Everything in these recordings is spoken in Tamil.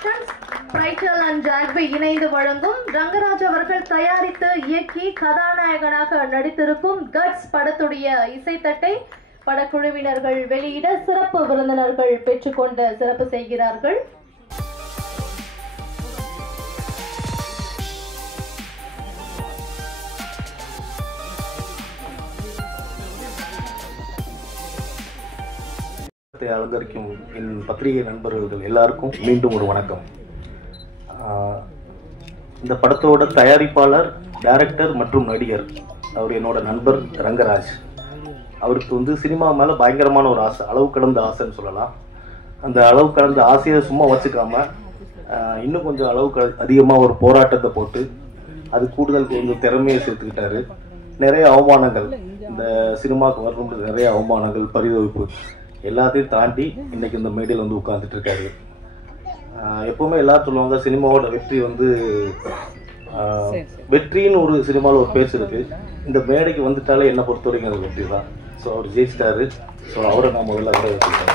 புரொடக்ஷன்ஸ் ரைட்டல் அண்ட் ஜாக்பி இணைந்து வழங்கும் ரங்கராஜ் அவர்கள் தயாரித்து இயக்கி கதாநாயகனாக நடித்திருக்கும் கட்ஸ் படத்துடைய இசைத்தட்டை படக்குழுவினர்கள் வெளியிட சிறப்பு விருந்தினர்கள் பெற்றுக்கொண்டு சிறப்பு செய்கிறார்கள். அலங்கரிக்கும் என் பத்திரிகை நண்பர்கள் எல்லாருக்கும் மீண்டும் ஒரு வணக்கம். இந்த படத்தோட தயாரிப்பாளர், டைரக்டர் மற்றும் நடிகர் அவர் என்னோட நண்பர் ரங்கராஜ். அவருக்கு சினிமா மேலே பயங்கரமான ஒரு ஆசை, அளவு கடந்த ஆசைன்னு சொல்லலாம். அந்த அளவு கடந்த ஆசையை சும்மா வச்சுக்காம இன்னும் கொஞ்சம் அதிகமாக ஒரு போராட்டத்தை போட்டு அது கூடுதல் கொஞ்சம் திறமையை சேர்த்துக்கிட்டாரு. நிறைய அவமானங்கள், இந்த சினிமாவுக்கு வரணும், நிறைய அவமானங்கள், பரிதவிப்பு எல்லாத்தையும் தாண்டி இன்னைக்கு இந்த மேடையில் உட்கார்ந்துட்டு இருக்காரு. எப்பவுமே எல்லாரும் சொல்லுவாங்க, சினிமாவோட வெற்றி வெற்றின்னு ஒரு சினிமாவில் ஒரு பேச்சு இருக்கு. இந்த மேடைக்கு வந்துட்டாலே என்னை பொறுத்த வரைக்கும் அது வெற்றி தான். ஸோ அவர் ஜெயிச்சிட்டாரு. ஸோ அவரை நான் முதல்ல வரவேற்கிறேன்.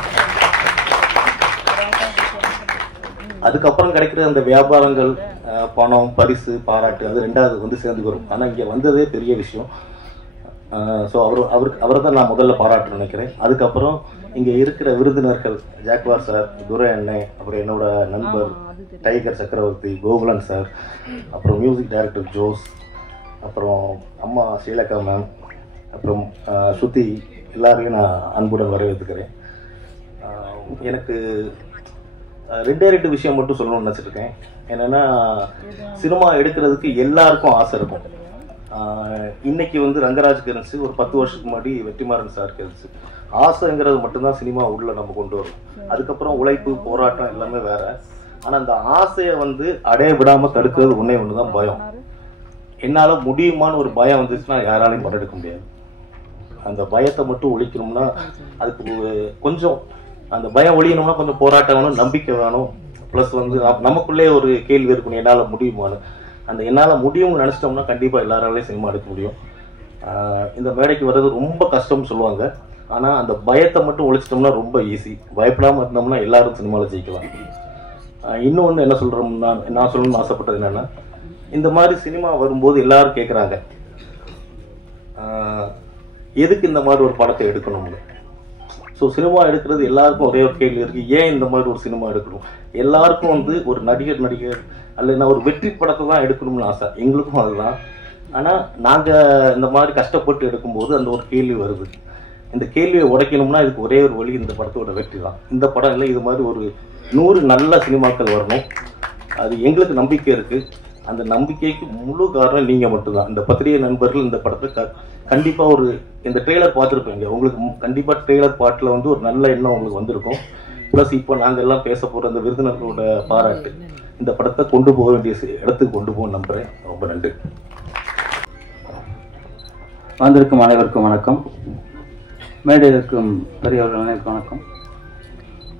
அதுக்கப்புறம் கிடைக்கிற அந்த வியாபாரங்கள், பணம், பரிசு, பாராட்டு, அது ரெண்டாவது சேர்ந்து வரும். ஆனால் இங்கே வந்ததே பெரிய விஷயம். ஸோ அவரை தான் நான் முதல்ல பாராட்டு நினைக்கிறேன். அதுக்கப்புறம் இங்கே இருக்கிற விருந்தினர்கள், ஜாக்வார் சார், துரை அண்ணன், அப்புறம் என்னோட நண்பர் டைகர் சக்கரவர்த்தி, கோகுலன் சார், அப்புறம் மியூசிக் டைரக்டர் ஜோஸ், அப்புறம் அம்மா ஸ்ரீலகா மேம், அப்புறம் ஸ்ருதி, எல்லாரையும் நான் அன்புடன் வரவேற்றுக்கிறேன். எனக்கு ரெண்டு விஷயம் மட்டும் சொல்லணும்னு நினச்சிருக்கேன். என்னென்னா, சினிமா எடுக்கிறதுக்கு எல்லாருக்கும் ஆசை இருக்கும். இன்னைக்கு ரங்கராஜ் இருந்துச்சு, ஒரு 10 வருஷத்துக்கு முன்னாடி வெற்றிமாறன் சாருக்கு இருந்துச்சு. ஆசைங்கிறது மட்டும்தான் சினிமா உள்ள நம்ம கொண்டு வரும். அதுக்கப்புறம் உழைப்பு, போராட்டம் எல்லாமே வேற. ஆனால் அந்த ஆசையை அடைய விடாம தடுக்கிறது ஒன்று தான் பயம். என்னால் முடியுமான்னு ஒரு பயம் வந்துச்சுன்னா யாராலையும் படம் எடுக்க முடியாது. அந்த பயத்தை மட்டும் ஒழிக்கணும்னா அதுக்கு கொஞ்சம் அந்த பயம் ஒழியணும்னா கொஞ்சம் போராட்டம் வேணும், நம்பிக்கை வேணும். ப்ளஸ் நமக்குள்ளே ஒரு கேள்வி இருக்கணும், என்னால் முடியுமான்னு. அந்த என்னால் முடியும்னு நினச்சிட்டோம்னா கண்டிப்பாக எல்லாராலையும் சினிமா எடுக்க முடியும். இந்த மேடைக்கு வர்றது ரொம்ப கஷ்டம்னு சொல்லுவாங்க. ஆனால் அந்த பயத்தை மட்டும் ஒழிச்சிட்டோம்னா ரொம்ப ஈஸி. பயப்படாமல் இருந்தோம்னா எல்லாரும் சினிமாவில் ஜெயிக்கலாம். இன்னொன்று என்ன சொல்கிறோம்னா, நான் சொல்லணும்னு ஆசைப்பட்டது என்னென்னா, இந்த மாதிரி சினிமா வரும்போது எல்லாரும் கேட்குறாங்க, எதுக்கு இந்த மாதிரி ஒரு படத்தை எடுக்கணும்னு. ஸோ சினிமா எடுக்கிறது எல்லாருக்கும் ஒரே ஒரு கேள்வி இருக்குது, ஏன் இந்த மாதிரி ஒரு சினிமா எடுக்கணும். எல்லாருக்கும் ஒரு நடிகர் அல்லனா ஒரு வெற்றி படத்தை தான் எடுக்கணும்னு ஆசை. எங்களுக்கும் அதுதான். ஆனால் நாங்கள் இந்த மாதிரி கஷ்டப்பட்டு எடுக்கும்போது அந்த ஒரு கேள்வி வருது. இந்த கேள்வியை உடைக்கணும்னா இதுக்கு ஒரே ஒரு வழி, இந்த படத்தோட வெற்றி தான். இந்த படம் இல்லை, இது மாதிரி ஒரு 100 நல்ல சினிமாக்கள் வரணும். அது எங்களுக்கு நம்பிக்கை இருக்குது. அந்த நம்பிக்கைக்கு முழு காரணம் நீங்கள் மட்டும்தான். இந்த பத்திரிகை நண்பர்கள் இந்த படத்தை கண்டிப்பாக இந்த ட்ரெய்லர் பார்த்துருப்பீங்க. உங்களுக்கு கண்டிப்பாக ட்ரெய்லர் பாட்டில் ஒரு நல்ல எண்ணம் உங்களுக்கு வந்திருக்கும். ப்ளஸ் இப்போ நாங்கள் எல்லாம் பேச போகிற அந்த விருந்தினர்களோட பாராட்டு இந்த படத்தை கொண்டு போக வேண்டிய இடத்துக்கு கொண்டு போக நம்புகிறேன். ரொம்ப நன்றி. வந்திருக்கும் அனைவருக்கும் வணக்கம். மேடையில் இருக்கும் பெரியவர்கள் அனைவருக்கும் வணக்கம்.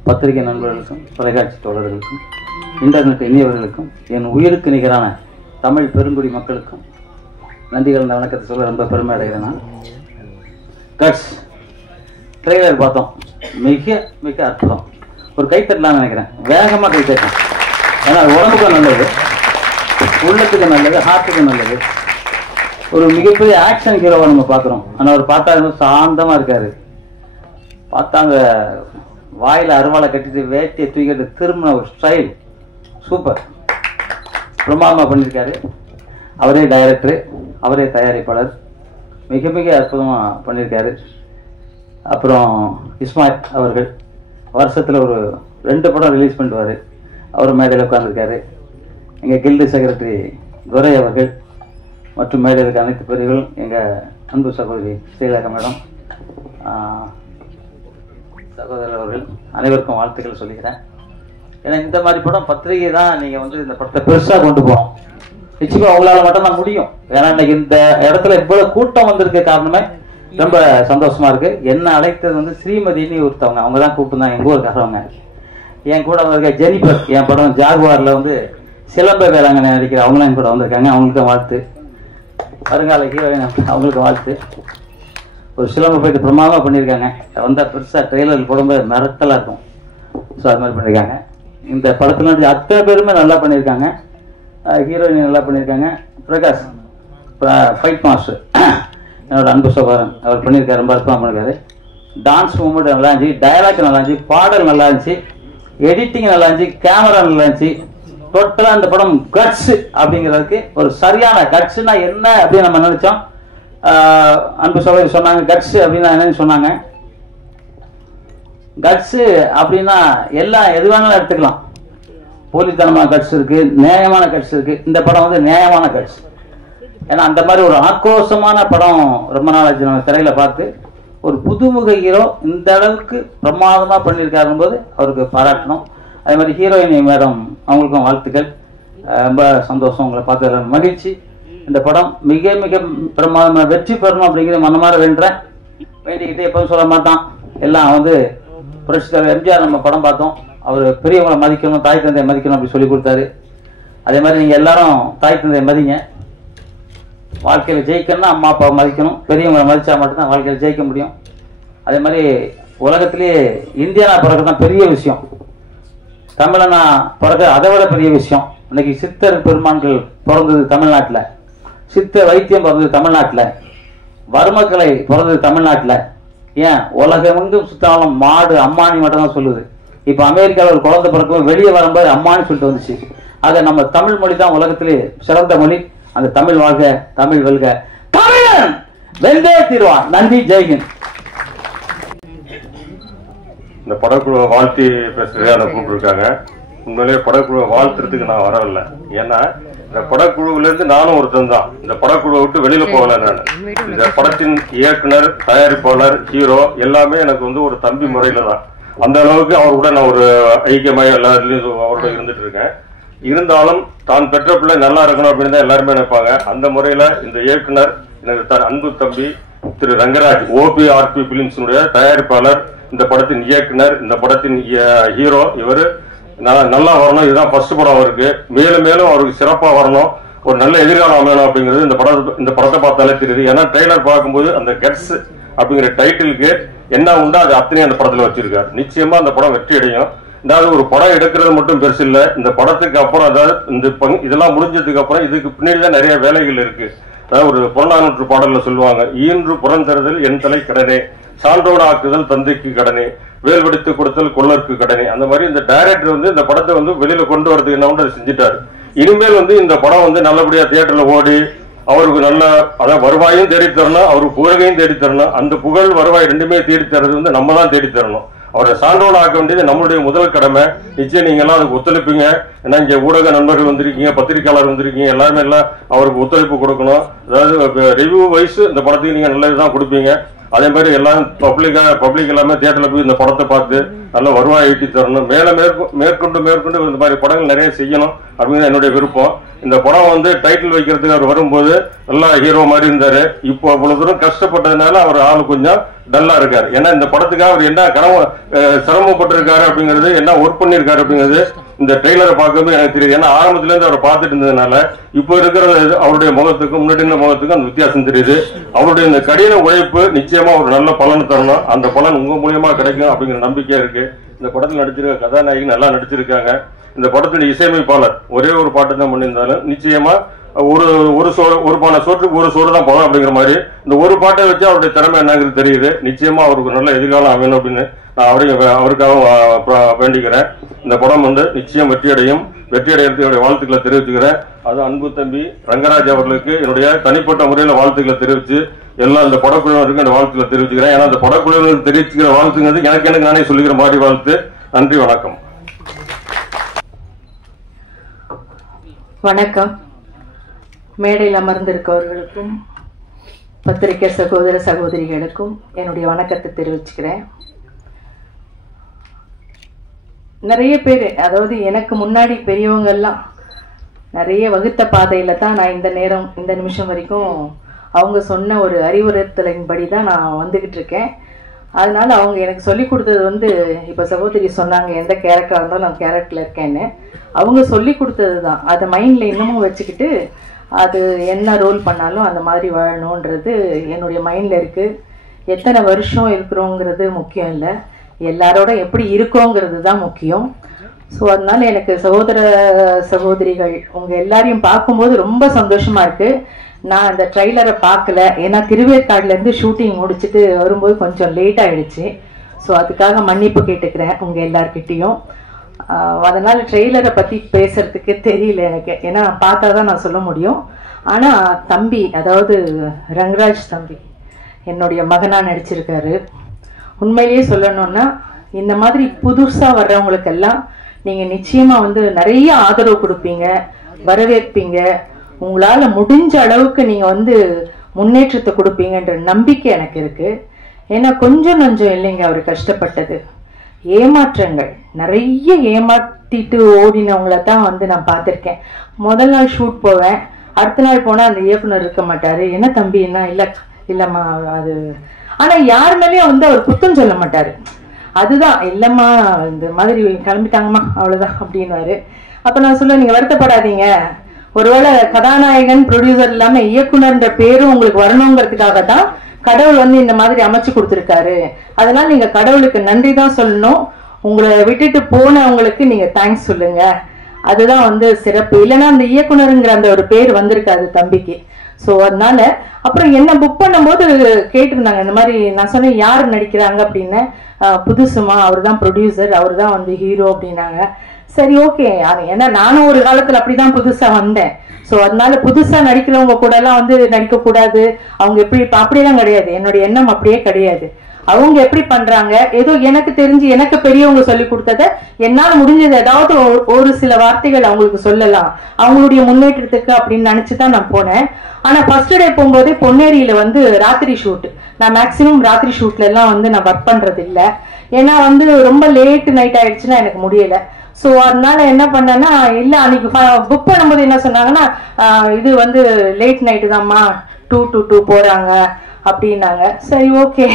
பத்திரிகை நண்பர்களுக்கும், தொலைக்காட்சி தோழர்களுக்கும், இன்டர்நெட் இனியவர்களுக்கும், என் உயிருக்கு நிகரான தமிழ் பெருங்குடி மக்களுக்கும் நன்றி கலந்த வணக்கத்தை சொல்ல ரொம்ப பெருமை அடைகிறேன். நான் கட்ஸ் ட்ரெய்லர் பார்த்தோம், மிக மிக அற்புதம். ஒரு கைத்தட்டலாம்னு நினைக்கிறேன், வேகமாக கைத்தட்டலாம். ஏன்னா உடம்புக்கும் நல்லது, உள்ளத்துக்கு நல்லது, ஹார்ட்டுக்கு நல்லது. ஒரு மிகப்பெரிய ஆக்ஷன் ஹீரோவை நம்ம பார்க்குறோம். ஆனால் அவர் பார்த்தா சாந்தமாக இருக்காரு. பார்த்தா அந்த வாயில் அருவாளை கட்டிட்டு வேட்டியை தூக்கிட்டு திரும்பின ஒரு ஸ்டைல் சூப்பர், பிரமாதமாக பண்ணியிருக்காரு. அவரே டைரக்டரு, அவரே தயாரிப்பாளர், மிக மிக அற்புதமாக பண்ணியிருக்காரு. அப்புறம் இஸ்மாயில் அவர்கள் வருஷத்தில் ஒரு 2 படம் ரிலீஸ் பண்ணிடுவார். அவர் மேடையில் உட்கார்ந்துருக்காரு. எங்கள் கில்டு செக்ரட்டரி துரை அவர்கள் மற்றும் மேடையில் இருக்க அனைத்து பிரிவுகள், எங்கள் அன்பு சகோதரி ஸ்ரீலகா மேடம், சகோதரர் அவர்கள் அனைவருக்கும் வாழ்த்துக்கள் சொல்லிக்கிறேன். ஏன்னா இந்த மாதிரி படம் பத்திரிகை தான் நீங்கள் இந்த படத்தை பெருசாக கொண்டு போகணும். நிச்சயமாக உங்களால் மட்டும்தான் முடியும். ஏன்னா இன்னைக்கு இந்த இடத்துல இவ்வளோ கூட்டம் வந்திருக்க காரணமே ரொம்ப சந்தோஷமா இருக்கு. என்ன அழைத்தது ஸ்ரீமதினு ஒருத்தவங்க, அவங்க தான் கூப்பிட்டுருந்தாங்க, எங்கள் ஊருக்காரவங்க. என் கூட வந்திருக்க ஜெனிபர், என் படம் ஜாகுவாரில் சிலம்ப வேளாங்கண்ணி நடிக்கிற அவங்களும் என் கூட வந்திருக்காங்க. அவங்களுக்கும் வாழ்த்து. வருங்கால ஹீரோயின் அவங்களுக்கு வாழ்த்து. ஒரு சிலம்பு போயிட்டு பிரமாதமாக பண்ணியிருக்காங்க. வந்தால் பெருசாக ட்ரெய்லர் போடும்போது மிரட்டலாக இருக்கும். ஸோ அது மாதிரி பண்ணியிருக்காங்க. இந்த படத்தில் நடிச்ச அத்தனை பேருமே நல்லா பண்ணியிருக்காங்க. ஹீரோயின் நல்லா பண்ணியிருக்காங்க. பிரகாஷ் ஃபைட் மாஸ்டர் என்னோட அன்பு சகோதரன் அவர் பண்ணியிருக்காரு, ரொம்ப அற்புதமாக பண்ணியிருக்காரு. டான்ஸ் மூமெண்ட் நல்லா இருந்துச்சு, டயலாக் நல்லா இருந்துச்சு, பாடல் நல்லா இருந்துச்சு, எடிட்டிங் நல்லா இருந்துச்சு, கேமரா நல்லா இருந்துச்சு. டோட்டலாக இந்த படம் கட்ஸ் அப்படிங்கிறதுக்கு ஒரு சரியான கட்ஸ்னா என்ன அப்படின்னு நம்ம நினைச்சோம். அன்பு சகோதரி சொன்னாங்க கட்ஸ் அப்படின்னா என்னன்னு சொன்னாங்க. கட்ஸ் அப்படின்னா எல்லாம் எது வேணாலும் எடுத்துக்கலாம். போலித்தனமான கட்ஸ் இருக்கு, நியாயமான கட்ஸ் இருக்கு. இந்த படம் வந்து நியாயமான கட்ஸ். ஏன்னா அந்த மாதிரி ஒரு ஆக்ரோஷமான படம் ரொம்ப நாளாச்சு நம்ம திரையில பார்த்து. ஒரு புதுமுக ஹீரோ இந்த அளவுக்கு பிரமாதமா பண்ணியிருக்காருன்னு போது அவருக்கு பாராட்டணும். அதே மாதிரி ஹீரோயினி மேடம் அவங்களுக்கும் வாழ்த்துக்கள். ரொம்ப சந்தோஷம் உங்களை பார்த்து மகிழ்ச்சி. இந்த படம் மிக மிக பிரமாதமாக வெற்றி பெறணும் அப்படிங்கிறது மனமாற வேண்டுறேன். வேண்டிக்கிட்டே எப்பவும் சொல்ல மாட்டான். எல்லாம் வந்து புரட்சித்தலைவர் எம்ஜிஆர் நம்ம படம் பார்த்தோம். அவர் பெரியவங்களை மதிக்கணும், தாய் தந்தையை மதிக்கணும் அப்படி சொல்லி கொடுத்தாரு. அதே மாதிரி நீங்கள் எல்லாரும் தாய் தந்தையை மதிங்க. வாழ்க்கையில் ஜெயிக்கணும்னா அம்மா அப்பாவை மதிக்கணும். பெரியவங்களை மதித்தா மட்டும்தான் வாழ்க்கையில் ஜெயிக்க முடியும். அதே மாதிரி உலகத்திலேயே இந்தியனா பிறகு தான் பெரிய விஷயம். தமிழனா பிறகு அதை விட பெரிய விஷயம். இன்னைக்கு சித்தர் பெருமான்கள் பிறந்தது தமிழ்நாட்டில், சித்த வைத்தியம் பிறந்தது தமிழ்நாட்டில், வர்மக்கலை பிறந்தது தமிழ்நாட்டில். ஏன் உலகமெங்கும் சுத்தாலும் மாடு அம்மானி மட்டும் தான் சொல்லுது. இப்போ அமெரிக்காவில் ஒரு குழந்தை பிறக்கும் வெளியே வரும்போது அம்மானி சொல்லிட்டு வந்துச்சு. ஆக நம்ம தமிழ் மொழி தான் உலகத்திலே சிறந்த மொழி. அந்த தமிழ் வாழ்க, தமிழ் வெல்க, தமிழன் வெல்வே தீர்வான். நன்றி, ஜெய்ஹிந்த். இந்த படக்குழுவை வாழ்த்தி பேசுறதுக்காக கூப்பிட்டுருக்காங்க. உண்மையிலேயே படக்குழுவை வாழ்த்துறதுக்கு நான் வரவில்லை. ஏன்னா இந்த படக்குழுவில இருந்து நானும் ஒருத்தன் தான். இந்த படக்குழுவை விட்டு வெளியில போகல. நான் இந்த படத்தின் இயக்குனர், தயாரிப்பாளர், ஹீரோ எல்லாமே எனக்கு வந்து ஒரு தம்பி முறையில தான். அந்த அளவுக்கு அவர் கூட நான் ஒரு ஐக்கியமாக எல்லாத்துலயும் அவரோட இருந்துட்டு இருக்கேன். இருந்தாலும் தான் பெற்ற பிள்ளை நல்லா இருக்கணும் அப்படின்னு தான் எல்லாருமே நினைப்பாங்க. அந்த முறையில இந்த இயக்குனர் எனக்கு அன்பு தம்பி திரு ரங்கராஜ், OPRP பிலிம்ஸினுடைய தயாரிப்பாளர், இந்த படத்தின் இயக்குனர், இந்த படத்தின் ஹீரோ. இவர் நல்லா வரணும். இதுதான் ஃபர்ஸ்ட் படம் அவருக்கு. மேலும் மேலும் அவருக்கு சிறப்பா வரணும், ஒரு நல்ல எதிர்காலம் அமையணும் அப்படிங்கிறது இந்த படத்தை பார்த்தாலே தெரியுது. ஏன்னா ட்ரெய்லர் பார்க்கும்போது அந்த கட்ஸ் அப்படிங்கிற டைட்டிலுக்கு என்ன உண்டோ அது அத்தனையும் அந்த படத்துல வச்சிருக்காரு. நிச்சயமா அந்த படம் வெற்றி அடையும். அதாவது ஒரு படம் எடுக்கிறது மட்டும் பெருசு இல்ல. இந்த படத்துக்கு அப்புறம், அதாவது இந்த இதெல்லாம் முடிஞ்சதுக்கு அப்புறம் இதுக்கு பின்னாடிதான் நிறைய வேலைகள் இருக்கு. அதாவது ஒரு புறநானூற்று பாடல்ல சொல்லுவாங்க, ஈன்று புறந்தறுதல் என் தலை கடனே, சான்றோடு ஆக்குதல் தந்தைக்கு கடனே, வேல்வெடுத்து கொடுத்தல் கொள்ளருக்கு கடனே. அந்த மாதிரி இந்த டைரக்டர் வந்து இந்த படத்தை வந்து வெளியில கொண்டு வரதுக்கு என்ன அதை செஞ்சுட்டாரு. இனிமேல் வந்து இந்த படம் வந்து நல்லபடியா தியேட்டர்ல ஓடி அவருக்கு நல்ல அதாவது வருவாயும் தேடித்தரணும், அவருக்கு புகழையும் தேடித்தரணும். அந்த புகழ் வருவாய் ரெண்டுமே தேடித்தரது வந்து நம்ம தான் தேடித்தரணும். அவரை சான்றோடு ஆக்க வேண்டியது நம்மளுடைய முதல் கடமை. நிச்சயம் நீங்க எல்லாம் அதுக்கு ஒத்துழைப்பீங்க. ஏன்னா இங்க ஊடக நண்பர்கள் வந்திருக்கீங்க, பத்திரிகையாளர் வந்திருக்கீங்க, எல்லாருமே எல்லாம் அவருக்கு ஒத்துழைப்பு கொடுக்கணும். அதாவது ரிவ்யூ வைஸ் இந்த படத்துக்கு நீங்க நல்லதுதான் கொடுப்பீங்க. அதே மாதிரி எல்லாரும் பப்ளிக் எல்லாமே தியேட்டர்ல போய் இந்த படத்தை பார்த்து நல்ல வருவாய் ஈட்டி தரணும். மேற்கொண்டு இந்த மாதிரி படங்கள் நிறைய செய்யணும் அப்படின்னு என்னுடைய விருப்பம். இந்த படம் வந்து டைட்டில் வைக்கிறதுக்கு அவர் வரும்போது நல்லா ஹீரோ மாதிரி இருந்தாரு. இப்போ அவ்வளவு தூரம் கஷ்டப்பட்டதுனால அவர் ஆளு கொஞ்சம் டல்லா இருக்காரு. ஏன்னா இந்த படத்துக்காக அவர் என்ன சிரமப்பட்டு இருக்காரு அப்படிங்கிறது, என்ன ஒர்க் பண்ணிருக்காரு அப்படிங்கிறது இந்த ட்ரெய்லரை பார்க்கும்போது எனக்கு தெரியுது. ஏன்னா ஆரம்பத்துல இருந்து அவரை பார்த்துட்டு இருந்ததுனால இப்போ இருக்கிற அவருடைய முகத்துக்கும் முன்னாடி இருந்த முகத்துக்கும் அந்த வித்தியாசம் தெரியுது. அவருடைய இந்த கடின உழைப்பு நிச்சயமா ஒரு நல்ல பலன் தரணும். அந்த பலன் உங்க மூலியமா கிடைக்கும் அப்படிங்கிற நம்பிக்கை இருக்கு. இந்த படத்தில் நடிச்சிருக்க கதாநாயகி நல்லா நடிச்சிருக்காங்க. இந்த படத்துடைய இசையமைப்பாளர் ஒரே ஒரு பாட்டு தான் பண்ணியிருந்தாலும் நிச்சயமா ஒரு பானை சோற்றுக்கு ஒரு சோறு தான் போதும் அப்படிங்கிற மாதிரி இந்த ஒரு பாட்டை வச்சு அவருடைய திறமை என்னங்கிறது தெரியுது. நிச்சயமா அவருக்கு நல்ல எதிர்காலம் அமையணும் அப்படின்னு நான் அவருக்காக வேண்டிக்கிறேன். இந்த படம் வந்து நிச்சயம் வெற்றியடைகிறதுடைய வாழ்த்துக்களை தெரிவிச்சுக்கிறேன். அது அன்பு தம்பி ரங்கராஜ் அவர்களுக்கு என்னுடைய தனிப்பட்ட முறையில் வாழ்த்துக்களை தெரிவிச்சு எல்லாம் இந்த படக்குழுவினருக்கு அந்த வாழ்த்துக்களை தெரிவிச்சுக்கிறேன். ஏன்னா அந்த படக்குழுவினருக்கு தெரிவிச்சுக்கிற வாழ்த்துங்கிறது எனக்கு நானே சொல்லிக்கிற மாதிரி வாழ்த்து. நன்றி, வணக்கம். வணக்கம். மேடையில் அமர்ந்திருக்கவர்களுக்கும் பத்திரிகை சகோதர சகோதரிகளுக்கும் என்னுடைய வணக்கத்தை தெரிவிச்சுக்கிறேன். நிறைய பேர், அதாவது எனக்கு முன்னாடி பெரியவங்கெல்லாம் நிறைய வகுத்த பாதையில் தான் நான் இந்த நிமிஷம் வரைக்கும் அவங்க சொன்ன ஒரு அறிவுறுத்தலின்படி தான் நான் வந்துக்கிட்டு இருக்கேன். அதனால அவங்க எனக்கு சொல்லி கொடுத்தது வந்து, இப்போ சகோதரி சொன்னாங்க எந்த கேரக்டராக இருந்தாலும் நான் கேரக்டரில் இருக்கேன்னு. அவங்க சொல்லி கொடுத்தது தான், அதை மைண்டில் இன்னமும் வச்சுக்கிட்டு அது என்ன ரோல் பண்ணாலும் அந்த மாதிரி வாழணுன்றது என்னுடைய மைண்டில் இருக்குது. எத்தனை வருஷம் இருக்கிறோங்கிறது முக்கியம் இல்லை, எல்லாரோட எப்படி இருக்கோங்கிறது தான் முக்கியம். ஸோ அதனால எனக்கு சகோதர சகோதரிகள் உங்கள் எல்லாரையும் பார்க்கும்போது ரொம்ப சந்தோஷமாக இருக்குது. நான் அந்த ட்ரைலரை பார்க்கல, ஏன்னா திருவேற்காடுலேருந்து ஷூட்டிங் முடிச்சுட்டு வரும்போது கொஞ்சம் லேட் ஆகிடுச்சு. ஸோ அதுக்காக மன்னிப்பு கேட்டுக்கிறேன் உங்கள் எல்லார்கிட்டையும். அதனால் ட்ரெய்லரை பற்றி பேசுகிறதுக்கு தெரியல எனக்கு, ஏன்னா பார்த்தா தான் நான் சொல்ல முடியும். ஆனால் தம்பி, அதாவது ரங்கராஜ் தம்பி என்னுடைய மகனாக நடிச்சிருக்காரு. உண்மையிலேயே சொல்லணும்னா இந்த மாதிரி புதுசாக வர்றவங்களுக்கெல்லாம் நீங்கள் நிச்சயமாக நிறைய ஆதரவு கொடுப்பீங்க, வரவேற்பீங்க. உங்களால் முடிஞ்ச அளவுக்கு நீங்கள் முன்னேற்றத்தை கொடுப்பீங்கன்ற நம்பிக்கை எனக்கு இருக்குது. ஏன்னா கொஞ்சம் இல்லைங்க அவர் கஷ்டப்பட்டது. ஏமாற்றங்கள் நிறைய ஏமாற்றிட்டு ஓடினவங்கள தான் நான் பார்த்துருக்கேன். முதல் நாள் ஷூட் போவேன், அடுத்த நாள் போனால் அந்த இயக்குனர் இருக்க மாட்டார். என்ன தம்பி என்ன இல்லைம்மா அது. ஆனால் யார் மேலேயும் அவர் குத்தம் சொல்ல மாட்டார். அதுதான் இல்லைம்மா இந்த மாதிரி கிளம்பிட்டாங்கம்மா அவ்வளோதான் அப்படின்வாரு. அப்போ நான் சொல்லுவேன், நீங்கள் வருத்தப்படாதீங்க, ஒருவேளை கதாநாயகன் ப்ரொடியூசர் இல்லாமல் இயக்குனர்ன்ற பேரும் உங்களுக்கு வரணுங்கிறதுக்காக தான் கடவுள் இந்த மாதிரி அமைச்சு கொடுத்துருக்காரு. அதனால நீங்க கடவுளுக்கு நன்றி தான் சொல்லணும். உங்களை விட்டுட்டு போனவங்களுக்கு நீங்க தேங்க்ஸ் சொல்லுங்க. அதுதான் சிறப்பு. இல்லைன்னா அந்த இயக்குனருங்கிற அந்த ஒரு பேர் வந்திருக்காது தம்பிக்கு. ஸோ அதனால அப்புறம் என்ன புக் பண்ணும்போது கேட்டிருந்தாங்க இந்த மாதிரி. நான் சொன்னேன் யார் நடிக்கிறாங்க அப்படின்னு. புதுசுமா, அவர் தான் ப்ரொடியூசர், அவர் தான் ஹீரோ அப்படின்னாங்க. சரி ஓகே, ஏன்னா நானும் ஒரு காலத்துல அப்படிதான் புதுசா வந்தேன். ஸோ அதனால புதுசா நடிக்கிறவங்க கூட எல்லாம் நடிக்க கூடாது, அவங்க எப்படி அப்படியெல்லாம் கிடையாது. என்னுடைய எண்ணம் அப்படியே கிடையாது. அவங்க எப்படி பண்றாங்க, ஏதோ எனக்கு தெரிஞ்சு எனக்கு பெரியவங்க சொல்லி கொடுத்ததை என்னால் முடிஞ்சது ஏதாவது ஒரு சில வார்த்தைகள் அவங்களுக்கு சொல்லலாம் அவங்களுடைய முன்னேற்றத்துக்கு அப்படின்னு நினைச்சுதான் நான் போனேன். ஆனா ஃபர்ஸ்ட் டே போகும்போதே பொன்னேரியில ராத்திரி ஷூட். நான் மேக்சிமம் ராத்திரி ஷூட்ல எல்லாம் நான் ஒர்க் பண்றது இல்லை. ஏன்னா ரொம்ப லேட் நைட் ஆயிடுச்சுன்னா எனக்கு முடியல. ஸோ அதனால என்ன பண்ணேன்னா, இல்லை அன்னைக்கு புக் பண்ணும்போது என்ன சொன்னாங்கன்னா, இது லேட் நைட்டு தான்மா 2 to 2 போறாங்க அப்படின்னாங்க. சரி ஓகே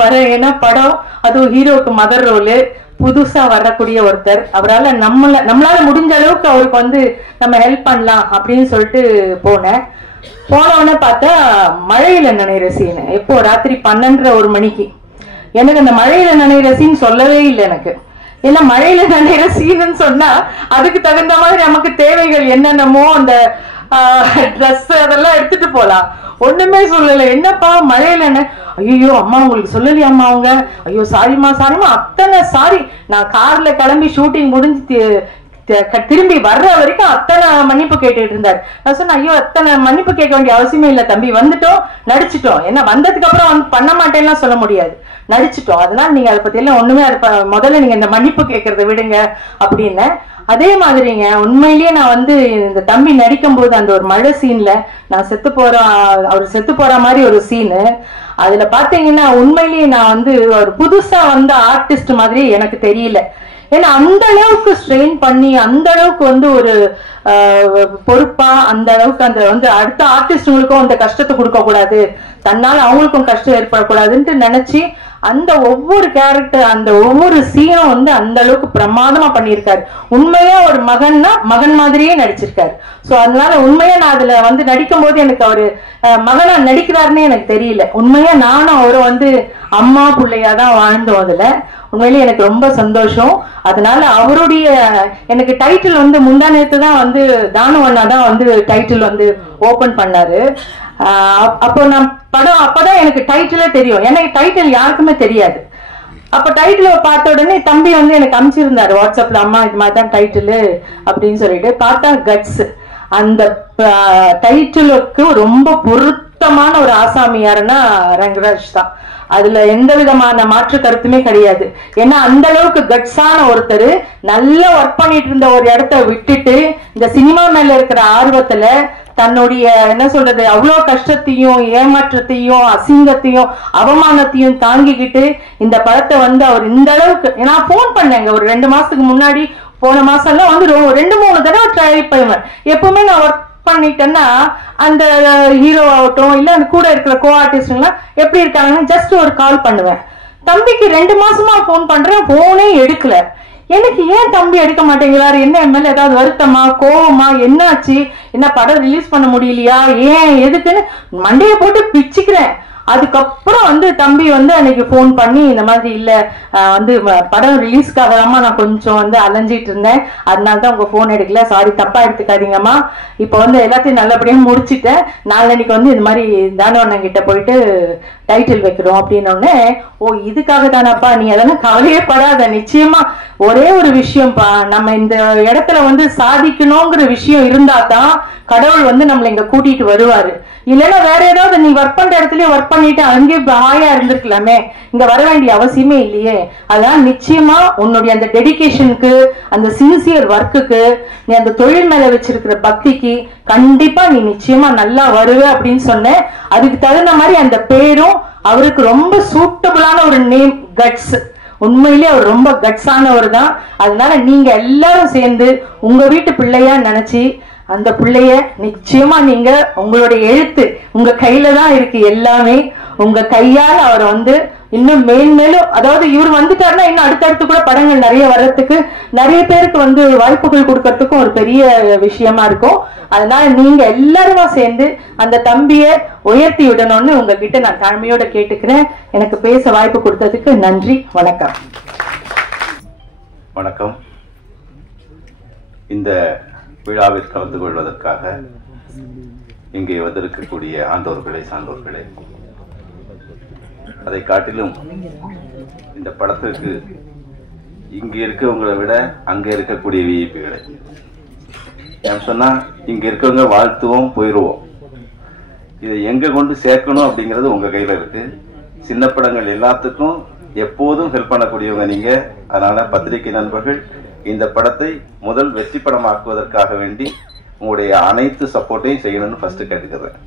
வரேன். ஏன்னா படம் அதுவும் ஹீரோவுக்கு மதர் ரோலு, புதுசா வரக்கூடிய ஒருத்தர், அவரால் நம்மளால முடிஞ்ச அளவுக்கு அவருக்கு நம்ம ஹெல்ப் பண்ணலாம் அப்படின்னு சொல்லிட்டு போனோடனே பார்த்தா மழையில நனைகிற சீன். எப்போ ராத்திரி 12:30 மணிக்கு. எனக்கு அந்த மழையில நனைகிற சீன் சொல்லவே இல்லை எனக்கு. ஏன்னா மழையில நனைகிற சீனுன்னு சொன்னா அதுக்கு தகுந்த மாதிரி நமக்கு தேவைகள் என்னென்னமோ அந்த ட்ரெஸ் அதெல்லாம் எடுத்துட்டு போலாம். ஒண்ணுமே சொல்லல. என்னப்பா மழையில என்ன, ஐயோ அம்மா உங்களுக்கு சொல்லலையாம்மா அவங்க, ஐயோ சாரிம்மா அத்தனை சாரி. நான் கார்ல கிளம்பி ஷூட்டிங் முடிஞ்சு திரும்பி வர்ற வரைக்கும் அத்தனை மன்னிப்பு கேட்டுட்டு இருந்தாரு. நான் சொன்னேன், ஐயோ அத்தனை மன்னிப்பு கேட்க வேண்டிய அவசியமே இல்லை தம்பி, வந்துட்டோம் நடிச்சிட்டோம். ஏன்னா வந்ததுக்கு அப்புறம் பண்ண மாட்டேன்னா சொல்ல முடியாது, நடிச்சிட்டோம். அதனால நீங்க அதை பத்தி எல்லாம் ஒண்ணுமே முதல்ல நீங்க இந்த மன்னிப்பு கேட்கறத விடுங்க அப்படின்னு. அதே மாதிரிங்க உண்மையிலேயே நான் இந்த தம்பி நடிக்கும் போது அந்த ஒரு மழை சீன்ல நான் அவர் செத்து போற மாதிரி ஒரு சீனு. அதுல பாத்தீங்கன்னா உண்மையிலேயே நான் ஒரு புதுசா வந்த ஆர்டிஸ்ட் மாதிரி எனக்கு தெரியல. ஏன்னா அந்த அளவுக்கு ஸ்ட்ரெயின் பண்ணி அந்த அளவுக்கு ஒரு பொறுப்பா அந்த அளவுக்கு அந்த அடுத்த ஆர்டிஸ்டுங்களுக்கும் அந்த கஷ்டத்தை கொடுக்க கூடாது, தன்னால அவங்களுக்கும் கஷ்டம் ஏற்படக்கூடாதுன்ட்டு நினைச்சு அந்த ஒவ்வொரு கேரக்டர் அந்த ஒவ்வொரு சீனும் அந்த அளவுக்கு பிரமாதமா பண்ணியிருக்காரு. உண்மையா ஒரு மகன்னா மகன் மாதிரியே நடிச்சிருக்காரு. ஸோ அதனால உண்மையா நான் அதுல நடிக்கும் போது எனக்கு அவரு மகனா நடிக்கிறாருன்னு எனக்கு தெரியல. உண்மையா நானும் அவரும் அம்மா பிள்ளையாதான் வாழ்ந்தோம். அதுல உண்மையிலேயே எனக்கு ரொம்ப சந்தோஷம். அதனால அவருடைய எனக்கு டைட்டில் முந்தா நேத்து தான் தானுவண்ணா தான் டைட்டில் ஓபன் பண்ணாரு. அப்போ நான் படம் அப்பதான் எனக்கு டைட்டிலே தெரியும். எனக்கு டைட்டில் யாருக்குமே தெரியாது. அப்ப டைட்டில் பார்த்த உடனே தம்பி எனக்கு அனுப்பிச்சிருந்தாரு வாட்ஸ்அப்ல, அம்மா இது மாதிரிதான் டைட்டில் அப்படின்னு சொல்லிட்டு. பார்த்தா கட்ஸ். அந்த டைட்டிலுக்கு ரொம்ப பொருத்தமான ஒரு ஆசாமி யாருன்னா ரங்கராஜ் தான். அதுல எந்த விதமான மாற்று கருத்துமே கிடையாது. ஏன்னா அந்த அளவுக்கு கட்ஸான ஒருத்தர் நல்ல ஒர்க் பண்ணிட்டு இருந்த ஒரு இடத்த விட்டுட்டு இந்த சினிமா மேல இருக்கிற ஆர்வத்துல தன்னுடைய என்ன சொல்றது அவ்வளவு கஷ்டத்தையும் ஏமாற்றத்தையும் அசிங்கத்தையும் அவமானத்தையும் தாங்கிக்கிட்டு இந்த படத்தை அவர் இந்த அளவுக்கு. நான் போன் பண்ணேங்க ஒரு 2 மாசத்துக்கு முன்னாடி, போன மாசம் எல்லாம் 2-3 தடவை ட்ரை பண்ணுவேன். எப்பவுமே நான் ஒர்க் பண்ணிட்டேன்னா அந்த ஹீரோ ஆகட்டும் இல்ல அந்த கூட இருக்கிற கோ ஆர்டிஸ்ட்லாம் எப்படி இருக்காங்கன்னு ஜஸ்ட் ஒரு கால் பண்ணுவேன். தம்பிக்கு 2 மாசமா போன் பண்றேன், போனே எடுக்கல. எனக்கு ஏன் தம்பி எடுக்க மாட்டேங்கிறாரு, என்ன எம்எல்ஏ ஏதாவது வருத்தமா கோவமா என்னாச்சு, என்ன படம் ரிலீஸ் பண்ண முடியலையா, ஏன் எதுக்குன்னு மண்டையை போட்டு பிச்சுக்கிறேன். அதுக்கப்புறம் வந்து தம்பி வந்து அன்னைக்கு ஃபோன் பண்ணி இந்த மாதிரி இல்லை வந்து படம் ரிலீஸ்க்காக நான் கொஞ்சம் வந்து அலைஞ்சிட்டு இருந்தேன், அதனால தான் உங்க ஃபோன் எடுக்கல, சாரி தப்பா எடுத்துக்காதீங்கம்மா, இப்போ வந்து எல்லாத்தையும் நல்லபடியாக முடிச்சுட்டேன், நாளைக்கு வந்து இது மாதிரி தானவண்ணன் கிட்ட போயிட்டு டைட்டில் வைக்கிறோம் அப்படின்னோடனே, ஓ இதுக்காக தானப்பா, நீ அதெல்லாம் கவலையே படாத, நிச்சயமா ஒரே ஒரு விஷயம்ப்பா, நம்ம இந்த இடத்துல வந்து சாதிக்கணுங்கிற விஷயம் இருந்தா தான் கடவுள் வந்து நம்மளை இங்க கூட்டிட்டு வருவாரு. இல்லைன்னா வேற ஏதாவது நீ ஒர்க் பண்ற இடத்துலயே ஒர்க் பண்ணிட்டு அங்கேயே ஹாயா இருந்திருக்கலாமே, இங்க வர வேண்டிய அவசியமே இல்லையே. அதனால நிச்சயமா உன்னுடைய அந்த டெடிகேஷனுக்கு, அந்த சின்சியர் ஒர்க்குக்கு, நீ அந்த தொழில் மேல வச்சிருக்கிற பக்திக்கு கண்டிப்பா நீ நிச்சயமா நல்லா வருவ அப்படின்னு சொன்ன. அதுக்கு தகுந்த மாதிரி அந்த பேரும் அவருக்கு ரொம்ப சூட்டபிளான ஒரு நேம், கட்ஸ். உண்மையிலேயே அவர் ரொம்ப கட்ஸானவர் தான். அதனால நீங்க எல்லாரும் சேர்ந்து உங்க வீட்டு பிள்ளையா நினைச்சு அந்த பிள்ளைய நிச்சயமா நீங்க உங்களுடைய எழுத்து உங்க கையில தான் இருக்கு, எல்லாமே உங்க கையால் அவர் வந்து இன்னும் மேன்மேலும், அதாவது இவர் வந்துட்டாருன்னா இன்னும் அடுத்தடுத்து கூட படங்கள் நிறைய வர்றதுக்கு, நிறைய பேருக்கு வந்து வாய்ப்புகள் கொடுக்கறதுக்கும் ஒரு பெரிய விஷயமா இருக்கும். அதனால நீங்க எல்லாருமா சேர்ந்து அந்த தம்பிய உயர்த்தி விடணும்னு உங்ககிட்ட நான் தாழ்மையோட கேட்டுக்கிறேன். எனக்கு பேச வாய்ப்பு கொடுத்ததுக்கு நன்றி, வணக்கம். வணக்கம். இந்த விழாவில் கலந்து கொள்வதற்காக இங்கே வந்திருக்கக்கூடிய ஆண்டோர்களே, சான்றோர்களே, அதை காட்டிலும் இந்த படத்திற்கு இங்க இருக்கவங்களை விட அங்க இருக்கக்கூடிய விஐபிகளை ஏன் சொன்னா, இங்க இருக்கவங்க வாழ்த்துவோம் போயிடுவோம், இதை எங்க கொண்டு சேர்க்கணும் அப்படிங்கிறது உங்க கையில இருக்கு. சின்ன படங்கள் எல்லாத்துக்கும் எப்போதும் ஹெல்ப் பண்ணக்கூடியவங்க நீங்க. அதனால பத்திரிகை நண்பர்கள் இந்த படத்தை முதல் வெற்றி படமாக்குவதற்காக வேண்டி உங்களுடைய அனைத்து சப்போர்ட்டையும் செய்யணும்னு ஃபர்ஸ்ட் கேட்டுக்கிறேன்.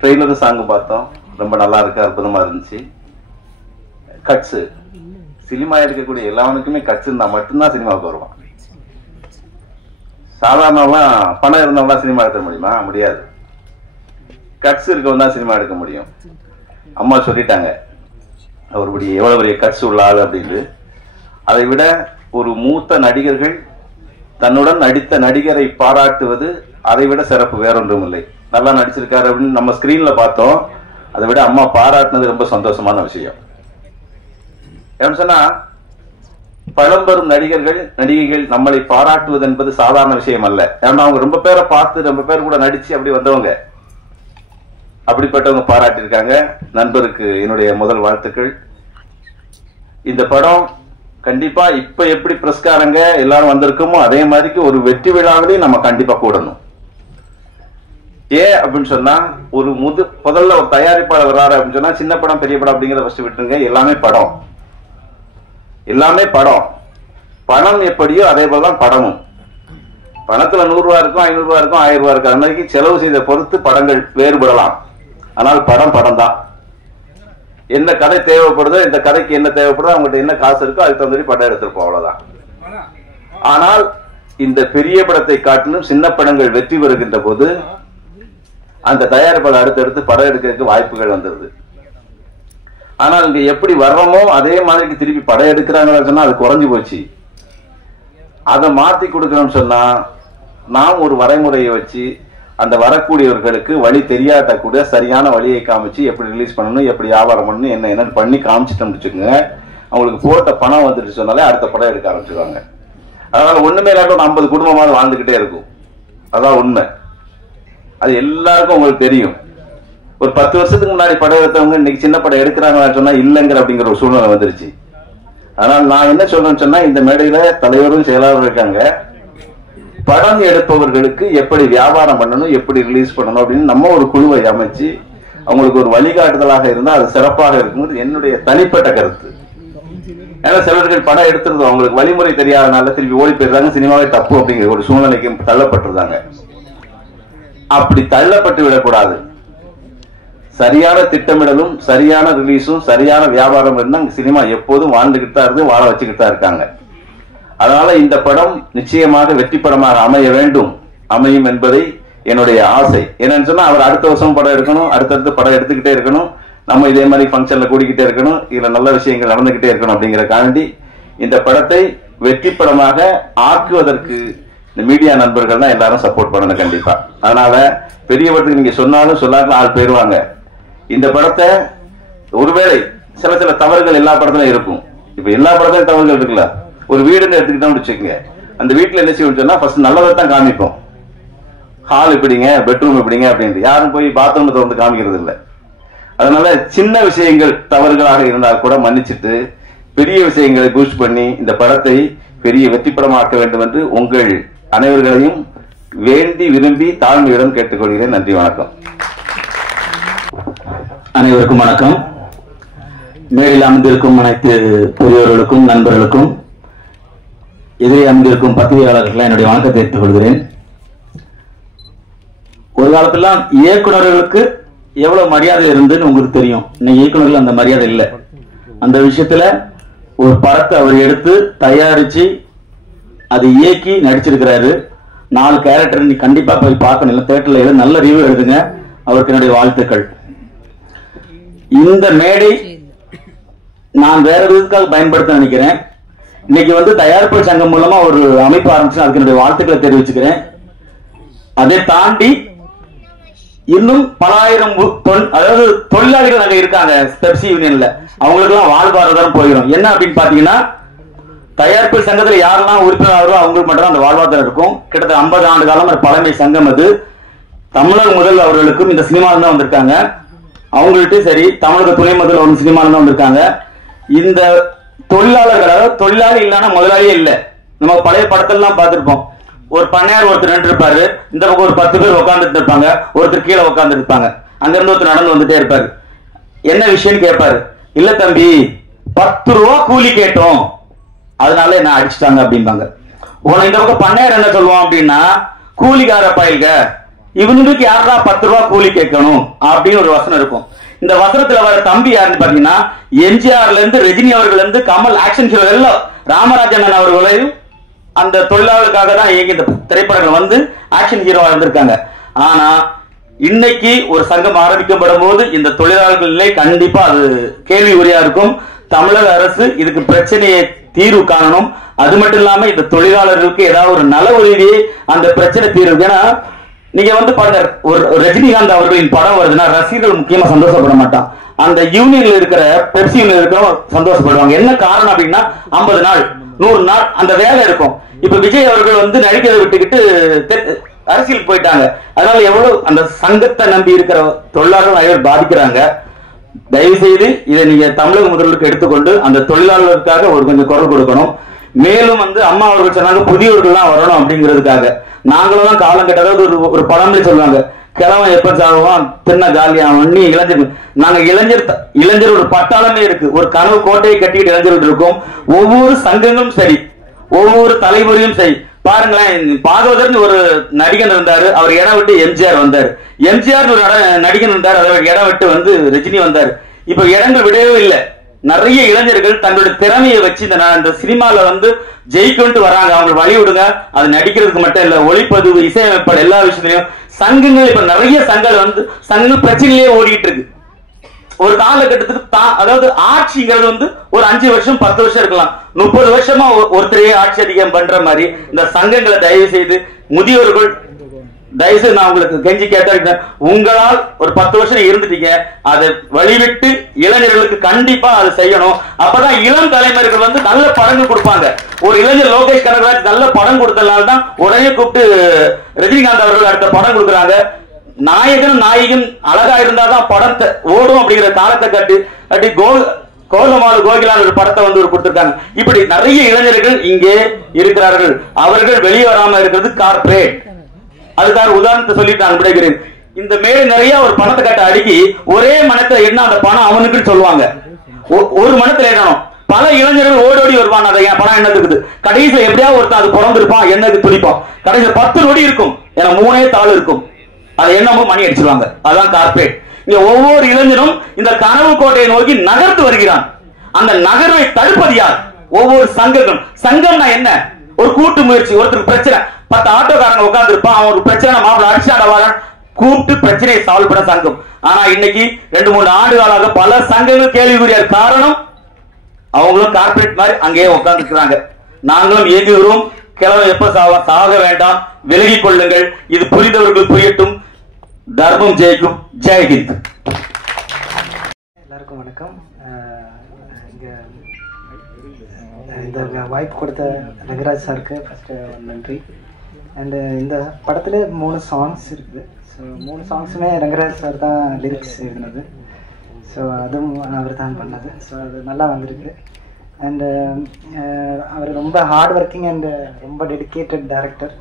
ட்ரெய்லர் சாங் பார்த்தோம், ரொம்ப நல்லா இருக்கு, அற்புதமா இருந்துச்சு. கட்ஸ், சினிமா எடுக்கக்கூடிய எல்லாருக்குமே கட்ஸ் இருந்தா மட்டும்தான் சினிமாவுக்கு வருவான். சாதாரணலாம் பணம் இருந்தவங்களாம் சினிமா எடுக்க முடியுமா? முடியாது. கட்ஸ் இருக்கவங்க தான் சினிமா எடுக்க முடியும். அம்மா சொல்லிட்டாங்க அவருடைய எவ்வளவு பெரிய கட்ஸ் உள்ள ஆள் அப்படின்னு. அதை விட ஒரு மூத்த நடிகர்கள் தன்னுடன் நடித்த நடிகரை பாராட்டுவது அதை விட சிறப்பு வேறொன்றும் இல்லை. நல்லா நடிச்சிருக்காரு அப்படின்னு நம்ம ஸ்கிரீன்ல பார்த்தோம், அதை விட அம்மா பாராட்டினது ரொம்ப சந்தோஷமான விஷயம். ஏன்னு சொன்னா, பழம்பெரும் நடிகர்கள் நடிகைகள் நம்மளை பாராட்டுவது என்பது சாதாரண விஷயம் அல்ல. ஏன்னா அவங்க ரொம்ப பேரை பார்த்து ரொம்ப பேர் கூட நடிச்சு அப்படி வந்தவங்க, அப்படிப்பட்டவங்க பாராட்டியிருக்காங்க. நண்பருக்கு என்னுடைய முதல் வாழ்த்துக்கள். இந்த படம் கண்டிப்பா இப்ப எப்படி பிரஸ்காரங்க எல்லாரும் வந்திருக்கோமோ அதே மாதிரிக்கு ஒரு வெற்றி விழாவிலையும் நம்ம கண்டிப்பா கூடணும். ஏன் அப்படின்னு சொன்னா, ஒரு முதல்ல ஒரு தயாரிப்பாளர் வர்றாரு அப்படின்னு சொன்னா, சின்ன படம் பெரிய படம் அப்படிங்கிறத ஃபர்ஸ்ட் விட்டுருங்க, எல்லாமே படம். எல்லாமே படம். பணம் எப்படியோ அதே போலதான் படமும். பணத்துல 100 ரூபா இருக்கும், 500 ரூபா இருக்கும், 1000 ரூபா இருக்கும். அது மாதிரி செலவு செய்த பொறுத்து படங்கள் வேறுபடலாம். ஆனால் படம் படம் தான். என்ன கதை தேவைப்படுதோ, இந்த கதைக்கு என்ன தேவைப்படுதோ, அவங்ககிட்ட என்ன காசு இருக்கோ அதுக்கு தகுந்த மாதிரி படம் எடுத்திருப்போம், அவ்வளவுதான். ஆனால் இந்த பெரிய படத்தை காட்டிலும் சின்ன படங்கள் வெற்றி பெறுகின்ற போது அந்த தயாரிப்பாளர் அடுத்தடுத்து படம் எடுக்கிறதுக்கு வாய்ப்புகள் வந்துருது. ஆனால் இங்க எப்படி வர்றோமோ அதே மாதிரி திருப்பி படம் எடுக்கிறாங்கன்னு சொன்னா அது குறைஞ்சு போச்சு. அதை மாத்தி கொடுக்கணும்னு சொன்னா நாம் ஒரு வரைமுறையை வச்சு அந்த வரக்கூடியவர்களுக்கு வழி தெரியாட்ட கூட சரியான வழியை காமிச்சு எப்படி ரிலீஸ் பண்ணணும், எப்படி வியாபாரம் பண்ணணும், என்னன்னு பண்ணி காமிச்சிட்டோம்னு வச்சுக்கோங்க, அவங்களுக்கு போட்ட பணம் வந்துட்டு சொன்னாலே அடுத்த படம் எடுக்க ஆரம்பிச்சிருவாங்க. அதனால ஒண்ணுமே இல்லாட்டும் 50 குடும்பமாவது வாழ்ந்துகிட்டே இருக்கும். அதான் உண்மை. அது எல்லாருக்கும் உங்களுக்கு தெரியும். ஒரு 10 வருஷத்துக்கு முன்னாடி படம் எடுத்தவங்க இன்னைக்கு சின்ன படம் எடுக்கிறாங்கன்னு சொன்னா இல்லைங்கிற அப்படிங்கிற ஒரு சூழ்நிலை வந்துருச்சு. அதனால நான் என்ன சொல்றேன்னு சொன்னா, இந்த மேடையில தலைவரும் செயலாளரும் இருக்காங்க. படம் எடுப்பவர்களுக்கு எப்படி வியாபாரம் பண்ணணும், எப்படி ரிலீஸ் பண்ணணும் அப்படின்னு நம்ம ஒரு குழுவை அமைச்சு அவங்களுக்கு ஒரு வழிகாட்டுதலாக இருந்தால் அது சிறப்பாக இருக்கும்போது என்னுடைய தனிப்பட்ட கருத்து. ஏன்னா சிலர்கள் படம் எடுத்துருந்தோம், அவங்களுக்கு வழிமுறை தெரியாதனால திருப்பி ஓடி போயிடுறாங்க, சினிமாவே தப்பு அப்படிங்கிற ஒரு சூழ்நிலைக்கு தள்ளப்பட்டிருந்தாங்க. அப்படி தள்ளப்பட்டு விடக்கூடாது. சரியான திட்டமிடலும் சரியான ரிலீஸும் சரியான வியாபாரம் இருந்தா சினிமா எப்போதும் வாழ்ந்துகிட்டு தான் இருந்து வாழ வச்சுக்கிட்டு தான் இருக்காங்க. அதனால இந்த படம் நிச்சயமாக வெற்றி படமாக அமைய வேண்டும், அமையும் என்பதை என்னுடைய ஆசை. என்னன்னு சொன்னா, அவர் அடுத்த வருஷம் படம் எடுக்கணும், அடுத்தடுத்து படம் எடுத்துக்கிட்டே இருக்கணும், நம்ம இதே மாதிரி ஃபங்க்ஷன்ல கூடிக்கிட்டே இருக்கணும், இதுல நல்ல விஷயங்கள் நடந்துகிட்டே இருக்கணும் அப்படிங்கிறக்காண்டி இந்த படத்தை வெற்றி படமாக ஆக்குவதற்கு இந்த மீடியா நண்பர்கள் தான் எல்லாரும் சப்போர்ட் பண்ணணும் கண்டிப்பா. அதனால பெரிய படத்துக்கு நீங்க சொன்னாலும் சொல்லாலும் ஆள் போயிருவாங்க. இந்த படத்தை ஒருவேளை சில சில தவறுகள் எல்லா படத்திலும் இருக்கும். இப்ப எல்லா படத்திலும் தவறுகள் இருக்குல்ல. ஒரு வீடுன்னு எடுத்துக்கிட்டோம்னு வச்சுக்கோங்க. அந்த வீட்டுல என்ன செய்வோம் சொன்னா ஃபர்ஸ்ட் நல்லதை தான் காமிப்போம். ஹால் எப்படிங்க, பெட்ரூம் எப்படிங்க அப்படின்ட்டு யாரும் போய் பாத்ரூம் திறந்து காமிக்கிறது இல்லை. அதனால சின்ன விஷயங்கள் தவறுகளாக இருந்தால் கூட மன்னிச்சுட்டு பெரிய விஷயங்களை பூஸ்ட் பண்ணி இந்த படத்தை பெரிய வெற்றி படமாக்க வேண்டும் என்று உங்கள் அனைவர்களையும் வேண்டி விரும்பி தாழ்மையுடன் கேட்டுக்கொள்கிறேன். நன்றி, வணக்கம். அனைவருக்கும் வணக்கம். மேடையில் அமர்ந்திருக்கும் அனைத்து பெரியவர்களுக்கும் நண்பர்களுக்கும் எதிரே அமர்ந்திருக்கும் பத்திரிகையாளர்கள் என்னுடைய வணக்கத்தை தெரிவித்துக் கொள்கிறேன். ஒரு காலத்திலாம் இயக்குநர்களுக்கு எவ்வளவு மரியாதை இருந்துன்னு உங்களுக்கு தெரியும். இன்னைக்கு இயக்குநர்கள் அந்த மரியாதை இல்லை. அந்த விஷயத்துல ஒரு படத்தை அவர் எடுத்து தயாரிச்சு அதை இயக்கி நடிச்சிருக்கிறாரு. 4 கேரக்டர் நீ கண்டிப்பா போய் பார்க்கணும். தியேட்டர்ல நல்ல ரிவ்யூ எழுதுங்க. அவருக்கு என்னுடைய வாழ்த்துக்கள். இந்த மேடை நான் வேற விதத்துக்காக பயன்படுத்த நினைக்கிறேன். இன்னைக்கு தயாரிப்பு சங்கம் மூலமா ஒரு அமைப்பு ஆரம்பிச்சு அதுக்கு என்னுடைய வாழ்த்துக்களை தெரிவிச்சுக்கிறேன். அதை தாண்டி இன்னும் பலாயிரம் அதாவது தொழிலாளிகள் அங்க இருக்காங்க பெப்சி யூனியன்ல. அவங்களுக்கு எல்லாம் வாழ்வாதாரம் போயிடும். என்ன அப்படின்னு பாத்தீங்கன்னா, தயாரிப்பு சங்கத்துல யாரெல்லாம் உறுப்பினரோ அவங்களுக்கு மட்டும் அந்த வாழ்வாதாரம் இருக்கும். கிட்டத்தட்ட 50 ஆண்டு காலம் ஒரு பழமை சங்கம் அது. தமிழக முதல் அவர்களுக்கும் இந்த சினிமாவில் தான் வந்திருக்காங்க. அவங்கள்ட்ட சரி, தமிழக துணை முதல் ஒரு சினிமாவில் தான் வந்திருக்காங்க. இந்த தொழிலாளர்கள், அதாவது தொழிலாளி இல்லைன்னா முதலாளியே இல்லை. நம்ம பழைய படத்தெல்லாம் பார்த்திருப்போம். ஒரு பண்ணையார் ஒருத்தர் நின்று இருப்பாரு, இந்த பக்கம் ஒரு 10 பேர் உட்காந்துட்டு இருப்பாங்க, ஒருத்தர் கீழே உட்கார்ந்து இருப்பாங்க. அங்க இருந்து ஒருத்தர் நடந்து வந்துட்டே இருப்பாரு. என்ன விஷயம் கேட்பாரு. இல்ல தம்பி, 10 ரூபா கூலி கேட்டோம், அதனால என்ன அடிச்சுட்டாங்க அப்படிம்பாங்க. இந்த பக்கம் பண்ணையார் என்ன சொல்லுவான் அப்படின்னா, கூலிக்கார பயில்க, இவனுக்கு யாரா 10 ரூபா கூலி கேட்கணும் அப்படின்னு ஒரு வசனம் இருக்கும். இந்த வசனத்துல வர தம்பி யாருன்னு பாத்தீங்கன்னா, எம்ஜிஆர்ல இருந்து ரஜினி அவர்கள் இருந்து கமல் ஆக்ஷன் ஹீரோ எல்லாம் ராமராஜன் அவர்களையும் அந்த தொழிலாளர்களுக்காக தான் இயங்கி இந்த திரைப்படங்கள் ஆக்ஷன் ஹீரோவா இருந்திருக்காங்க. ஆனா இன்னைக்கு ஒரு சங்கம் ஆரம்பிக்கப்படும் போது இந்த தொழிலாளர்கள் நிலை கண்டிப்பா அது கேள்விக்குறியா இருக்கும். தமிழக அரசு இதுக்கு பிரச்சனையை தீர்வு காணணும். அது மட்டும் இல்லாம இந்த தொழிலாளர்களுக்கு ஏதாவது ஒரு நல உதவியை அந்த பிரச்சனை தீர்வு. ஏன்னா நீங்க பாருங்க, ஒரு ரஜினிகாந்த் அவர்களின் படம் வருதுன்னா ரசிகர்கள் முக்கியமா சந்தோஷப்பட மாட்டான். அந்த யூனியன்ல இருக்கிற பெப்சி யூனியன் இருக்கிறவங்க சந்தோஷப்படுவாங்க. என்ன காரணம் அப்படின்னா, 50 நாள் 100 நாள் அந்த வேலை இருக்கும். இப்ப விஜய் அவர்கள் நடிக்கிறதை விட்டுக்கிட்டு அரசியலுக்கு போயிட்டாங்க. அதனால எவ்வளவு அந்த சங்கத்தை நம்பி இருக்கிற தொழிலாளர்கள் நிறைய பாதிக்கிறாங்க. தயவு செய்து இதை நீங்க தமிழக முதல்வருக்கு எடுத்துக்கொண்டு அந்த தொழிலாளர்களுக்காக ஒரு கொஞ்சம் குரல் கொடுக்கணும். மேலும் அம்மா அவர்கள் சொன்னாங்க புதியவர்கள் எல்லாம் வரணும் அப்படிங்கிறதுக்காக. நாங்களும் தான் காலம் கட்ட, அதாவது ஒரு பழமொழி சொல்லுவாங்க, கிழவன் எப்ப சாகுவான் தின்ன காலியாகும். நீ இளைஞர், நாங்க இளைஞர் ஒரு பட்டாளமே இருக்கு. ஒரு கனவு கோட்டையை கட்டிட்டு இளைஞர்கள் இருக்கும். ஒவ்வொரு சங்கங்களும் சரி, ஒவ்வொரு தலைமுறையும் சரி. பாருங்களேன், பாகவதர்னு ஒரு நடிகன் இருந்தாரு, அவர் இடம் விட்டு எம்ஜிஆர் வந்தாரு. எம்ஜிஆர் ஒரு நடிகன் இருந்தார், அவர் இடம் விட்டு ரஜினி வந்தாரு. இப்ப இடங்கள் விடவே இல்லை. நிறைய இளைஞர்கள் தங்களுடைய திறமையை வச்சு இந்த சினிமால ஜெயிக்கொண்டு வராங்க. அவங்க வழி விடுங்க. அது நடிக்கிறதுக்கு மட்டும் இல்ல, ஒளிப்பதிவு, இசையமைப்பாடு எல்லா விஷயத்திலையும் சங்கங்கள் இப்ப நிறைய சங்கங்கள் பிரச்சனையே ஓடிட்டு இருக்கு. ஒரு காலகட்டத்துக்கு அதாவது ஆட்சிங்கிறது ஒரு 5 வருஷம் 10 வருஷம் இருக்கலாம். 30 வருஷமா ஒருத்தரையே ஆட்சி அதிகம் பண்ற மாதிரி இந்த சங்கங்களை தயவு செய்து முதியோர்கள் தயவுசெய்து நான் உங்களுக்கு கெஞ்சி கேட்டா, உங்களால் ஒரு 10 வருஷம் இருந்துட்டீங்க, அதை வழிவிட்டு இளைஞர்களுக்கு கண்டிப்பா அது செய்யணும். அப்பதான் இளம் தலைமுறைகள் நல்ல படங்கள் கொடுப்பாங்க. ஒரு இளைஞர் லோகேஷ் கனகராஜ் நல்ல படம் கொடுத்ததுனால தான் உடனே கூப்பிட்டு ரஜினிகாந்த் அவர்கள் அடுத்த படம் கொடுக்குறாங்க. நாயகன் நாயகன் அழகா இருந்தாதான் படத்தை ஓடும் அப்படிங்கிற காலத்தை கட்டி கோலமாலு கோகிலான் ஒரு படத்தை கொடுத்திருக்காங்க. இப்படி நிறைய இளைஞர்கள் இங்கே இருக்கிறார்கள். அவர்கள் வெளியே வராம இருக்கிறது கார்பரேட். அதுக்காக உதாரணத்தை சொல்லிட்டு நான் விடைகிறேன். இந்த மேலே நிறைய ஒரு பணத்தை கட்ட அடுக்கி ஒரே மனத்துல என்ன அந்த பணம் அவனுக்கு சொல்லுவாங்க. ஒரு மனத்துல என்னணும், பல இளைஞர்கள் ஓடோடி வருவான். அதை என் பணம் என்னத்துக்குது, கடைசியில எப்படியா ஒருத்தன் அது பிறந்திருப்பான், என்னது துடிப்பான். கடைசியில 10 நொடி இருக்கும், ஏன்னா 3 தாள் இருக்கும். அதை என்னமோ மணி அடிச்சிருவாங்க. அதான் கார்பரேட். இங்க ஒவ்வொரு இளைஞரும் இந்த கனவு கோட்டையை நோக்கி நகர்த்து வருகிறான். அந்த நகர்வை தடுப்பது யார்? ஒவ்வொரு சங்கங்களும். சங்கம்னா என்ன? ஒரு கூட்டு முயற்சி. ஒருத்தருக்கு பிரச்சனை, 10 ஆட்டோக்காரங்க உட்கார்ந்து இருப்பான், அவன் ஒரு பிரச்சனை மாப்பிள்ள அடிச்சாடவாரன் கூப்பிட்டு பிரச்சனையை சால்வ் பண்ண சங்கம். ஆனா இன்னைக்கு 2-3 ஆண்டுகளாக பல சங்கங்கள் கேள்விக்குரிய காரணம், அவங்களும் கார்பரேட் மாதிரி அங்கேயே உட்கார்ந்து இருக்கிறாங்க. நாங்களும் இயங்குகிறோம். கிழமை எப்ப சாக வேண்டாம், விலகிக் கொள்ளுங்கள். இது புரிந்தவர்கள் புரியட்டும். தர்மம் ஜெயிக்கும். ஜெய் ஹிந்த். எல்லாருக்கும் வணக்கம். இங்கே இந்த வாய்ப்பு கொடுத்த ரங்கராஜ் சாருக்கு ஃபஸ்ட்டு நன்றி. அண்டு இந்த படத்தில் 3 சாங்ஸ் இருக்குது. ஸோ 3 சாங்ஸுமே ரங்கராஜ் சார் தான் லிரிக்ஸ் எழுதினது. ஸோ அதுவும் அவர் தான் பண்ணது. ஸோ அது நல்லா வந்திருக்கு. அண்டு அவர் ரொம்ப ஹார்ட் ஒர்க்கிங் அண்டு ரொம்ப டெடிக்கேட்டட் டைரக்டர்.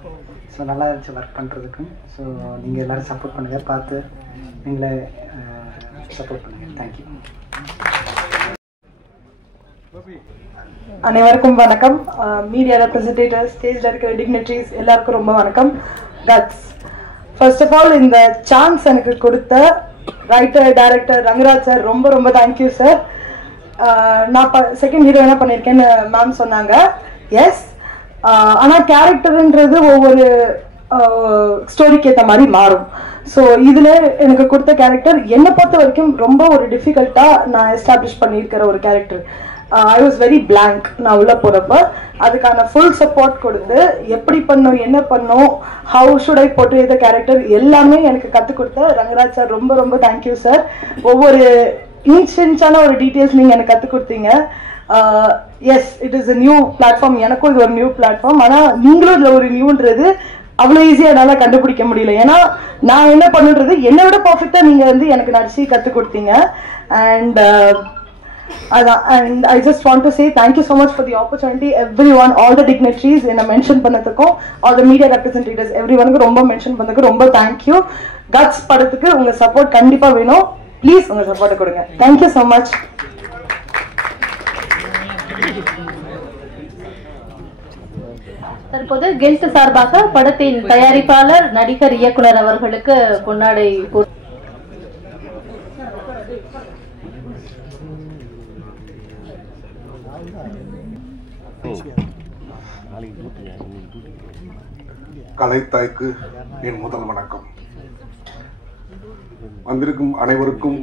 ஸோ நல்லா இருந்துச்சு ஒர்க் பண்ணுறதுக்கும். ஸோ நீங்கள் எல்லோரும் சப்போர்ட் பண்ணுங்கள், பார்த்து நீங்களே சப்போர்ட் பண்ணுங்கள். தேங்க்யூ. அனைவருக்கும் வணக்கம். மீடியா ரெப்ரசன்டேட்டிவ்ஸ், ஸ்டேஜில் இருக்கிற டிக்னிட்டரிஸ் எல்லாருக்கும் ரொம்ப வணக்கம். கட்ஸ். ஃபர்ஸ்ட் ஆஃப் ஆல் இந்த சான்ஸ் எனக்கு கொடுத்த ரைட்டர் டைரக்டர் ரங்கராஜ் சார் ரொம்ப ரொம்ப தேங்க்யூ சார். நான் செகண்ட் ஹீரோயினாக பண்ணியிருக்கேன்னு மேம் சொன்னாங்க. எஸ், ஆனால் கேரக்டருன்றது ஒவ்வொரு ஸ்டோரிக்கு ஏற்ற மாதிரி மாறும். ஸோ இதில் எனக்கு கொடுத்த கேரக்டர் என்னை பொறுத்த வரைக்கும் ரொம்ப ஒரு டிஃபிகல்ட்டாக நான் எஸ்டாப்ளிஷ் பண்ணியிருக்கிற ஒரு character. I was very blank. நான் உள்ளே போகிறப்ப அதுக்கான ஃபுல் சப்போர்ட் கொடுத்து எப்படி பண்ணோம், என்ன பண்ணோம், how should I portray the character எல்லாமே எனக்கு கற்றுக் கொடுத்த ரங்கராஜ் சார் ரொம்ப ரொம்ப தேங்க்யூ சார். ஒவ்வொரு இன்ச்சான ஒரு டீட்டெயில்ஸ் நீங்கள் எனக்கு கற்றுக் கொடுத்தீங்க. Yes, it is a new platform. எனக்கும் இது ஒரு நியூ பிளாட்ஃபார்ம். ஆனால் நீங்களும் இதில் ஒரு நியூன்றது அவ்வளோ ஈஸியாக என்னால் கண்டுபிடிக்க முடியல. ஏன்னா நான் என்ன பண்ணுறது என்னை விட பர்ஃபெக்டாக நீங்கள் வந்து எனக்கு நடிச்சு கற்றுக் கொடுத்தீங்க. அண்ட் அதான். And I just want to say thank you so much for the opportunity. Everyone, all the dignitaries என்னை மென்ஷன் பண்ணதுக்கும், ஆல் த மீடியா ரெப்ரசன்டேட்டிவ்ஸ் எவ்ரி ஒனுக்கு ரொம்ப மென்ஷன் பண்ணதுக்கு ரொம்ப தேங்க்யூ. கட்ஸ் படத்துக்கு உங்கள் சப்போர்ட் கண்டிப்பாக வேணும். ப்ளீஸ் உங்கள் சப்போர்ட்டை கொடுங்க. Thank you so much. தற்போது கெல்ட் சார்பாக படத்தின் தயாரிப்பாளர், நடிகர், இயக்குனர் அவர்களுக்கு பொன்னாடை கலைத்தாய்க்கு என் முதல் வணக்கம். வந்திருக்கும் அனைவருக்கும்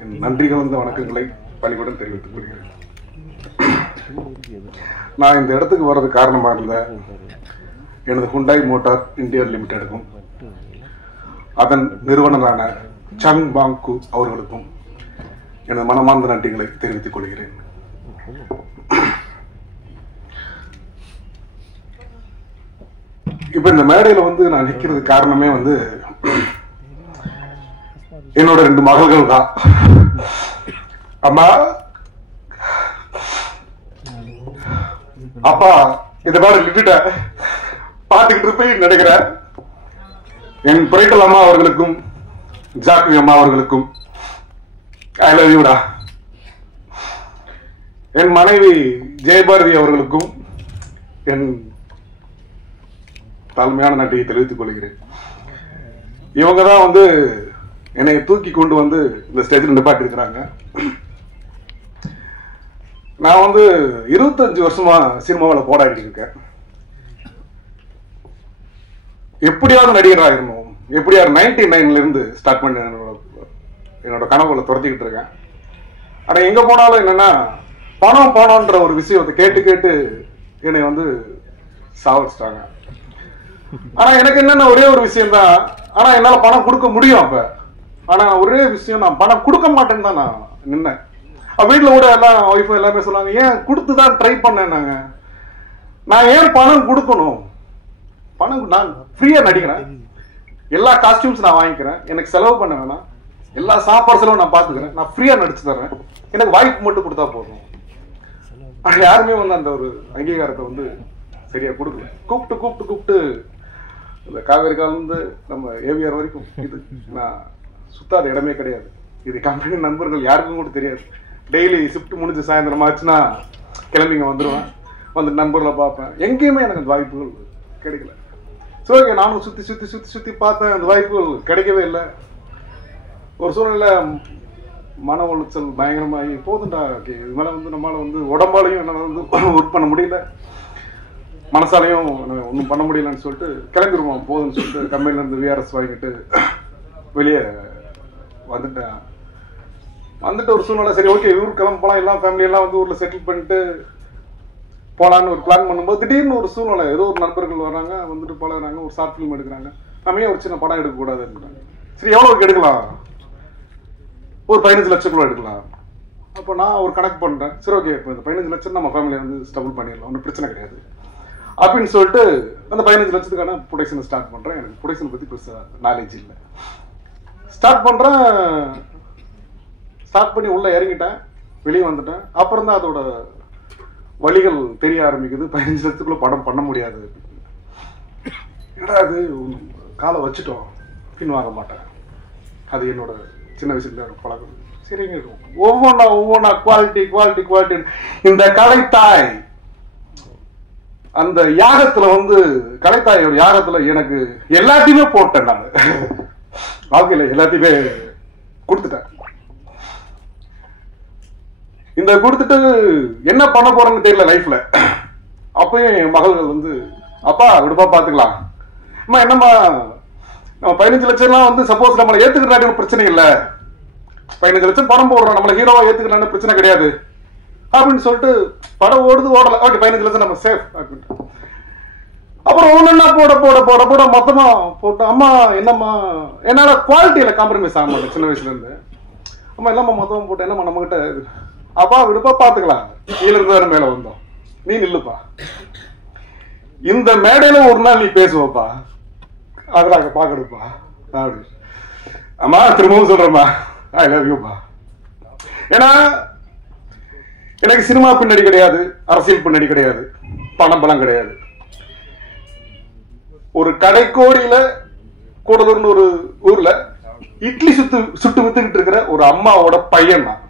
என் நன்றி கலந்த வணக்கங்களை பணிவுடன் தெரிவித்துக் கொள்கிறேன். நான் இந்த இடத்துக்கு வர்றது காரணமா இருந்த எனது ஹுண்டாய் மோட்டார் இந்தியா லிமிடெடுக்கும் அதன் நிறுவனரான சங் பாங்கு அவர்களுக்கும் எனது மனமார்ந்த நன்றிகளை தெரிவித்துக் கொள்கிறேன். இப்ப இந்த மேடையில வந்து நான் நிக்கிறது காரணமே வந்து என்னோட 2 மகள்கள் தான். அம்மா, அப்பா இந்த மாதிரி லிமிட்ட பாத்துக்கிட்டு போய் நினைக்கிறேன். என் புரைக்கல் அம்மா அவர்களுக்கும் ஜாக்வி அம்மா அவர்களுக்கும் ஐ லவ் யூடா. என் மனைவி ஜெயபாரதி அவர்களுக்கும் என் தாழ்மையான நன்றியை தெரிவித்துக் கொள்கிறேன். இவங்க தான் வந்து என்னை தூக்கி கொண்டு வந்து இந்த ஸ்டேஜில் நிப்பாட்டி இருக்கிறாங்க. நான் வந்து 25 வருஷமா சினிமாவில் போராடி இருக்கேன். எப்படியாவது நடிகராகணும், எப்படியாவது 99ல இருந்து ஸ்டார்ட் பண்ண என்னோட கனவுல துரத்திக்கிட்டு இருக்கேன். ஆனா எங்க போனாலும் என்னன்னா பணம்ன்ற ஒரு விஷயத்தை கேட்டு கேட்டு என்னை வந்து சாவடிச்சிட்டாங்க. ஆனா எனக்கு என்னன்னா ஒரே ஒரு விஷயம் தான், ஆனா என்னால பணம் கொடுக்க முடியும். அப்ப ஆனா ஒரே விஷயம், நான் பணம் கொடுக்க மாட்டேன்னு தான் நான் நின்னேன். வீட்டுல கூட எல்லாம் ஒய்ஃபும் எல்லாமே சொல்லுவாங்க, ஏன் கொடுத்துதான் ட்ரை பண்ணேன். நான் ஏன் பணம் கொடுக்கணும்? பணம் நான் ஃப்ரீயா நடிக்கிறேன், எல்லா காஸ்டியூம்ஸ் நான் வாங்கிக்கிறேன், எனக்கு செலவு பண்ண வேணாம், எல்லா சாப்பாடு செலவும் நான் பாத்துக்கிறேன், நான் ஃப்ரீயா நடிச்சு தர்றேன், எனக்கு வாய்ப்பு மட்டும் கொடுத்தா போதும். ஆனா யாருமே வந்து அந்த ஒரு அங்கீகாரத்தை வந்து சரியா கொடுக்கல. கூப்பிட்டு இந்த காவேரி காலிருந்து நம்ம ஏவிஆர் வரைக்கும் இது நான் சுத்தாத இடமே கிடையாது. இது கம்பெனி நண்பர்கள் யாருக்கும் கூட தெரியாது. டெய்லி ஷிஃப்ட் முடிஞ்சு சாயந்தரம் ஆச்சுன்னா கிளம்பிங்க வந்துடுவேன், வந்து நண்பர்களை பார்ப்பேன். எங்கேயுமே எனக்கு அந்த வாய்ப்புகள் கிடைக்கல. ஸோ நானும் சுற்றி பார்த்தேன், அந்த வாய்ப்புகள் கிடைக்கவே இல்லை. ஒரு சூழ்நிலை மன உளைச்சல் பயங்கரமாகி போதுண்டா, இது மேலே வந்து நம்மளால் வந்து உடம்பாலையும் என்னால் வந்து ஒர்க் பண்ண முடியல, மனசாலையும் ஒன்றும் பண்ண முடியலன்னு சொல்லிட்டு கிளம்பிடுவோம் போதுன்னு சொல்லிட்டு கம்பெனிலேருந்து விஆர்எஸ் வாங்கிட்டு வெளியே வந்துட்டு ஒரு சூழ்நிலை. சரி ஓகே, ஊருக்கு கிளம்ப போகலாம், எல்லாம் ஃபேமிலியெல்லாம் வந்து ஊரில் செட்டில் பண்ணிட்டு போகலான்னு ஒரு பிளான் பண்ணும்போது திடீர்னு ஒரு சூழ்நிலை, ஏதோ ஒரு நண்பர்கள் வராங்க, வந்துட்டு பழகுறாங்க, ஒரு ஷார்ட் ஃபிலிம் எடுக்கிறாங்க, நம்ம ஏன் ஒரு சின்ன படம் எடுக்கக்கூடாதுன்றாங்க. சரி எவ்வளோக்கு எடுக்கலாம்? ஒரு 15 லட்சம் கூட எடுக்கலாம். அப்போ நான் ஒரு கணக்கு பண்ணுறேன், சரி ஓகே இப்போ இந்த 15 லட்சம் நம்ம ஃபேமிலியை வந்து ஸ்டபுள் பண்ணிடலாம், ஒன்றும் பிரச்சனை கிடையாது அப்படின்னு சொல்லிட்டு அந்த 15 லட்சத்துக்கான ப்ரொடக்ஷனை ஸ்டார்ட் பண்ணுறேன். எனக்கு ப்ரொடக்ஷனை பற்றி பெருசாக நாலேஜ் இல்லை. ஸ்டார்ட் பண்ணுறேன், ஸ்டார்ட் பண்ணி உள்ளே இறங்கிட்டேன், வெளியே வந்துட்டேன். அப்புறம் தான் அதோட வழிகள் தெரிய ஆரம்பிக்குது. 15 லட்சத்துக்குள்ள படம் பண்ண முடியாது. ஏடா அது காலை வச்சுட்டோம், பின் வாங்க மாட்டேன். அது என்னோட சின்ன வயசுல பழக்கம். சரிங்க, ஒவ்வொன்றா குவாலிட்டி குவாலிட்டி குவாலிட்டி. இந்த கலைத்தாய் அந்த யாகத்துல வந்து கலைத்தாயோட யாகத்துல எனக்கு எல்லாத்தையுமே போட்டேன். நான் வாழ்க்கையில எல்லாத்தையுமே கொடுத்துட்டேன். இந்த கொடுத்துட்டு என்ன பண்ண போறேன்னு தெரியல லைஃப்ல. அப்பயும் என் மகள்கள் வந்து அப்பா விடுப்பா பாத்துக்கலாம், அம்மா என்னம்மா நம்ம 15 லட்சம்லாம் வந்து சப்போஸ் நம்மளை ஏத்துக்கிறாங்க பிரச்சனை இல்லை, 15 லட்சம் படம் போடுறோம், நம்மளை ஹீரோவா ஏத்துக்கிறான்னு பிரச்சனை கிடையாது அப்படின்னு சொல்லிட்டு படம் ஓடுது, ஓடல, ஓகே 15 லட்சம் நம்ம சேஃப் அப்படின்ட்டு. அப்புறம் ஒன்னொன்னா போட போட போட போட மொத்தமா போட்டு அம்மா என்னம்மா என்னால குவாலிட்டியில காம்ப்ரமைஸ் ஆக மாட்டேன் சின்ன வயசுல இருந்து. அம்மா என்னம்மா மொத்தமா போட்டு என்னம்மா நம்ம கிட்ட அப்பா விடுப்பா பாத்துக்கலாம், கீழ இருந்து மேல வந்தோம், நீ நில்லுப்பா, இந்த மேடையில ஒரு நாள் நீ பேசுவப்பா, அதுல அங்க பாக்கணுப்பா அப்படி. அம்மா திரும்பவும் சொல்றேம்மா ஐ லவ் யூப்பா. ஏன்னா எனக்கு சினிமா பின்னாடி கிடையாது, அரசியல் பின்னாடி கிடையாது, பணம் பலம் கிடையாது. ஒரு கடைக்கோடியில கூடலூர்னு ஒரு ஊர்ல இட்லி சுட்டு வித்துக்கிட்டு இருக்கிற ஒரு அம்மாவோட பையன் தான்.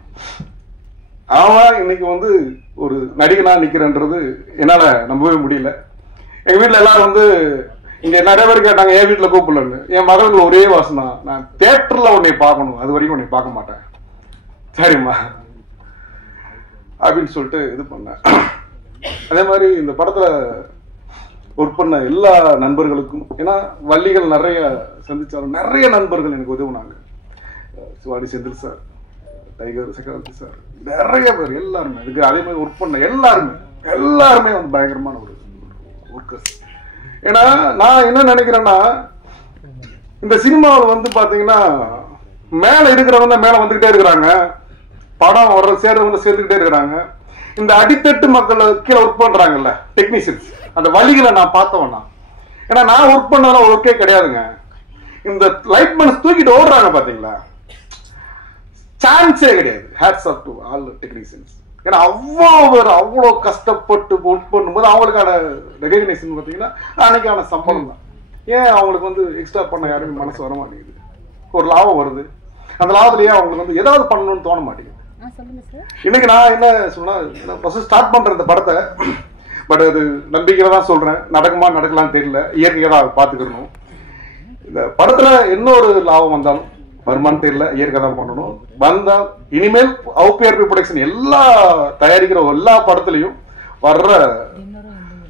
அவன் இன்னைக்கு வந்து ஒரு நடிகனா நிக்கிறன்றது என்னால நம்பவே முடியல. எங்க வீட்டுல எல்லாரும் வந்து இங்க நிறைய பேர் கேட்டாங்க என் வீட்டுல கூப்பிடலன்னு. என் மகளுக்கு ஒரே வாசம் தான், நான் தியேட்டர்ல உன்னை பார்க்கணும், அது வரைக்கும் உன்னை பார்க்க மாட்டேன், சரிம்மா அப்படின்னு சொல்லிட்டு இது பண்ணேன். அதே மாதிரி இந்த படத்துல ஒர்க் பண்ண எல்லா நண்பர்களுக்கும், ஏன்னா வள்ளிகள் நிறைய சந்திச்சாலும் நிறைய நண்பர்கள் எனக்கு உதவுனாங்க. சிவாடி செந்தில் சார், டைகர் சக்கரவர்த்தி சார், நிறைய பேர் எல்லாருமே இதுக்கு அதே மாதிரி ஒர்க் பண்ண எல்லாருமே வந்து பயங்கரமான ஒரு ஒர்க்கர்ஸ். ஏன்னா நான் என்ன நினைக்கிறேன்னா இந்த சினிமாவில் வந்து பாத்தீங்கன்னா மேல இருக்கிறவங்க மேல வந்துகிட்டே இருக்கிறாங்க, படம் வர்ற சேர்றவங்க சேர்ந்துகிட்டே இருக்கிறாங்க. இந்த அடித்தட்டு மக்கள் கீழே ஒர்க் பண்றாங்கல்ல டெக்னீஷியன்ஸ், அந்த வழிகளை நான் பார்த்தவனா. ஏன்னா நான் ஒர்க் பண்ணாலும் ஒர்க்கே கிடையாதுங்க. இந்த லைட் மேன்ஸ் தூக்கிட்டு ஓடுறாங்க பாத்தீங்களா, சான்ஸே கிடையாது. Hats off to all technicians. ஏன்னா அவ்வளோ கஷ்டப்பட்டு ஒர்க் பண்ணும்போது அவங்களுக்கான ரெகக்னைசேஷன் பார்த்தீங்கன்னா அன்னைக்கான சம்பளம் தான். ஏன் அவங்களுக்கு வந்து எக்ஸ்ட்ரா பண்ண யாருமே மனசு வர மாட்டேங்குது. ஒரு லாபம் வருது, அந்த லாபத்திலேயே அவங்களுக்கு வந்து ஏதாவது பண்ணணும்னு தோண மாட்டேங்குது. இன்னைக்கு நான் என்ன சொன்னா, ஃபர்ஸ்ட் ஸ்டார்ட் பண்ற இந்த படத்தை, பட் அது நம்பிக்கையில தான் சொல்றேன், நடக்குமா நடக்கலாம்னு தெரியல, இயற்கையை தான் பார்த்துக்கணும். இந்த படத்துல என்ன ஒரு லாபம் வந்தாலும் வருமானம் தெரியல, இயற்கை தான் பண்ணணும். வந்தா இனிமேல் அவுபிஆர்பி ப்ரொடக்ஷன் எல்லா தயாரிக்கிற எல்லா படத்துலையும் வர்ற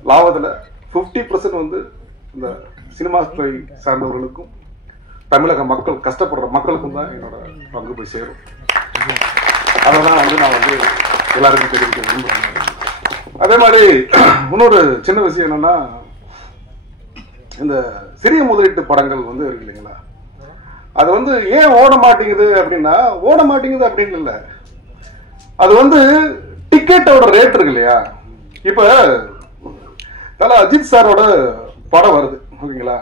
லாபத்துல 50% வந்து இந்த சினிமா துறை சார்ந்தவர்களுக்கும் தமிழக மக்கள் கஷ்டப்படுற மக்களுக்கும் தான் என்னோட பங்கு போய் சேரும். அதெல்லாம் வந்து நான் வந்து எல்லாருக்கும் தெரிவிக்க விரும்புறேன். அதே மாதிரி இன்னொரு சின்ன விஷயம் என்னன்னா, இந்த சிறிய முதலீட்டு படங்கள் வந்து இருக்கு இல்லைங்களா, அது வந்து ஏன் ஓட மாட்டேங்குது அப்படின்னா, ஓட மாட்டேங்குது அப்படின்னு இல்லை, அது வந்து டிக்கெட்டோட ரேட் இருக்கு இல்லையா. இப்ப தல அஜித் சாரோட படம் வருது ஓகேங்களா,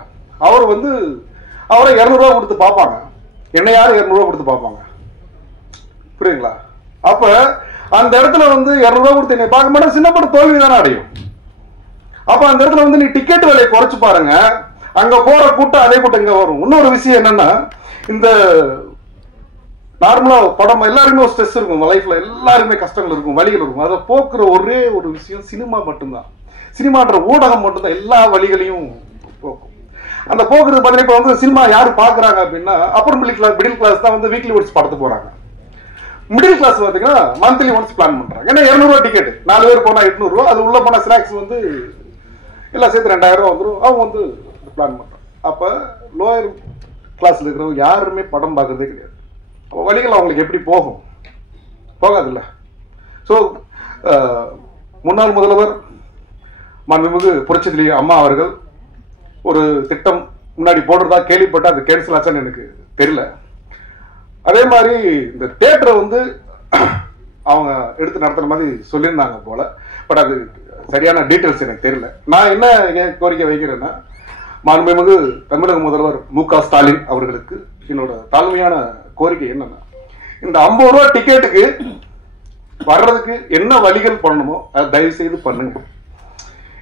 அவர் வந்து அவரை 200 ரூபா கொடுத்து பார்ப்பாங்க, என்ன யாரும் 200 ரூபா கொடுத்து பார்ப்பாங்க, புரியுங்களா. அப்ப அந்த இடத்துல வந்து 200 ரூபா கொடுத்து என்னை பார்க்க மாட்டேன், சின்ன படம் தோல்வி தானே அடையும். அப்ப அந்த இடத்துல வந்து நீ டிக்கெட் விலையை குறைச்சு பாருங்க, அங்க போற கூட்டம் அதே கூட்டம் இங்க வரும். இன்னொரு விஷயம் என்னன்னா, இந்த நார்மலா படம் எல்லாருமே ஒரு ஸ்ட்ரெஸ் இருக்கும், லைஃப்ல எல்லாருமே கஷ்டங்கள் இருக்கும், வலிகள் இருக்கும். அதை போக்குற ஒரே ஒரு விஷயம் சினிமா மட்டும்தான். சினிமான்ற ஊடகம் மட்டும்தான் எல்லா வழிகளையும் போக்கும். அந்த போக்குறது பார்த்தீங்கன்னா இப்ப வந்து சினிமா யாரு பாக்குறாங்க அப்படின்னா, அப்பர் மிடில் கிளாஸ் தான் வந்து வீக்லி ஒன்ஸ் படத்து போறாங்க. மிடில் கிளாஸ் பாத்தீங்கன்னா மந்த்லி ஒன்ஸ் பிளான் பண்றாங்க. ஏன்னா 200 ரூபா டிக்கெட், 4 பேர் போனா 800 ரூபா, அது உள்ள போனா ஸ்நாக்ஸ் வந்து எல்லாம் சேர்த்து 2000 ரூபா வந்துடும், அவங்க வந்து பிளான் பண்றாங்க. அப்ப லோயர் கிளாஸ்ல இருக்கிறவங்க யாருமே படம் பார்க்கறதே கிடையாது. அப்போ வழிகள் அவங்களுக்கு எப்படி போகும்? போகாதுல்ல. ஸோ முன்னாள் முதல்வர் மாண்புமிகு புரட்சித்தலைவி அம்மா அவர்கள் ஒரு திட்டம் முன்னாடி போடுறதா கேள்விப்பட்ட, அது கேன்சல் ஆச்சான்னு எனக்கு தெரியல. அதே மாதிரி இந்த தியேட்டரை வந்து அவங்க எடுத்து நடத்துற மாதிரி சொல்லியிருந்தாங்க போல. பட் அது சரியான டீட்டெயில்ஸ் எனக்கு தெரியல. நான் என்ன கோரிக்கை வைக்கிறேன்னா, மாண்புமிகு தமிழக முதல்வர் மு.க. ஸ்டாலின் அவர்களுக்கு என்னோட தாழ்மையான கோரிக்கை என்னன்னா, இந்த 50 ரூபா டிக்கெட்டுக்கு வர்றதுக்கு என்ன வழிகள் பண்ணணுமோ அதை தயவு செய்து பண்ணுங்க.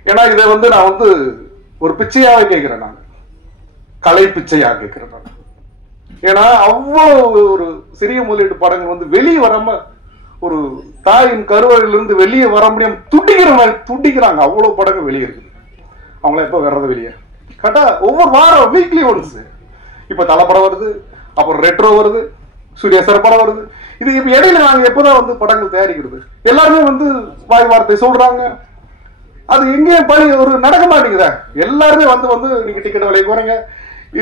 ஏன்னா இதை வந்து நான் வந்து ஒரு பிச்சையாவே கேட்கிறேன், நான் கலை பிச்சையா கேட்கிறேன் நான். ஏன்னா அவ்வளவு ஒரு சிறிய முதலீட்டு படங்கள் வந்து வெளியே வராம, ஒரு தாயின் கருவறையிலிருந்து வெளியே வர முடியாம துடிக்கிறாங்க. அவ்வளவு படங்கள் வெளியே இருக்குது. அவங்கள எப்ப வர்றது வெளியே கரெக்டா ஒவ்வொரு வாரம் வீக்லி ஒன்ஸ் இப்ப தலை படம் வருது, அப்புறம் ரெட்ரோ வருது, சூர்யா சார் படம் வருது. இது இப்ப இடையில நாங்க எப்பதான் வந்து படங்கள் தயாரிக்கிறது? எல்லாருமே வந்து வாய் வார்த்தை சொல்றாங்க, அது எங்கேயும் பணி ஒரு நடக்க மாட்டேங்குதா? எல்லாருமே வந்து நீங்க டிக்கெட் விலை குறைங்க.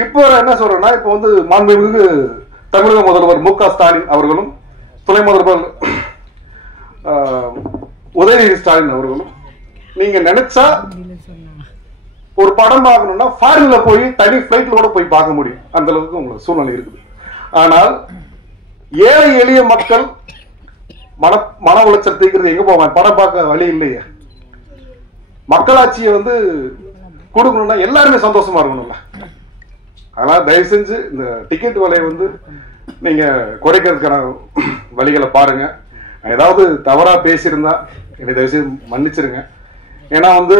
இப்போ என்ன சொல்றேன்னா, இப்போ வந்து மாண்புமிகு தமிழக முதல்வர் மு.க. ஸ்டாலின் அவர்களும் துணை முதல்வர் உதயநிதி ஸ்டாலின் அவர்களும் நீங்க நினைச்சா ஒரு படம் பார்க்கணும்னா ஃபாரின்ல போய் தனி பிளைட்ல கூட போய் பார்க்க முடியும். அந்த அளவுக்கு உங்களுக்கு சூழ்நிலை இருக்குது. ஆனால் ஏழை எளிய மக்கள் மன உளைச்சல் தீர்க்கிறது எங்க போவாங்க? படம் பார்க்க வழி இல்லையே. மக்களாட்சியை வந்து கொடுக்கணும்னா எல்லாருமே சந்தோஷமா இருக்கணும்ல. அதனால தயவு செஞ்சு இந்த டிக்கெட் விலையை வந்து நீங்க குறைக்கிறதுக்கான வழிகளை பாருங்க. ஏதாவது தவறா பேசியிருந்தா என்னை தயவு செய்து மன்னிச்சிருங்க. ஏன்னா வந்து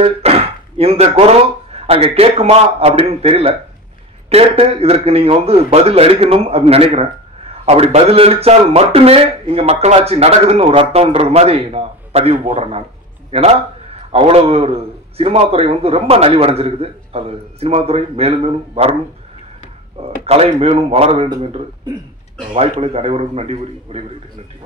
இந்த குரல் அங்க கேட்குமா அப்படின்னு தெரியல. கேட்டு இதற்கு நீங்க வந்து பதில் அளிக்கணும் அப்படின்னு நினைக்கிறேன். அப்படி பதில் அளிச்சால் மட்டுமே இங்க மக்களாட்சி நடக்குதுன்னு ஒரு அர்த்தம்ன்றது மாதிரி நான் பதிவு போடுறேன் நான். ஏன்னா அவ்வளவு ஒரு சினிமா துறை வந்து ரொம்ப நலிவடைஞ்சிருக்குது. அது சினிமா துறை மேலும் மேலும் வரணும், கலை மேலும் வளர வேண்டும் என்று வாய்ப்பளித்த அனைவருக்கும் நன்றி கூறி விடைபெறுகிறேன். நன்றி.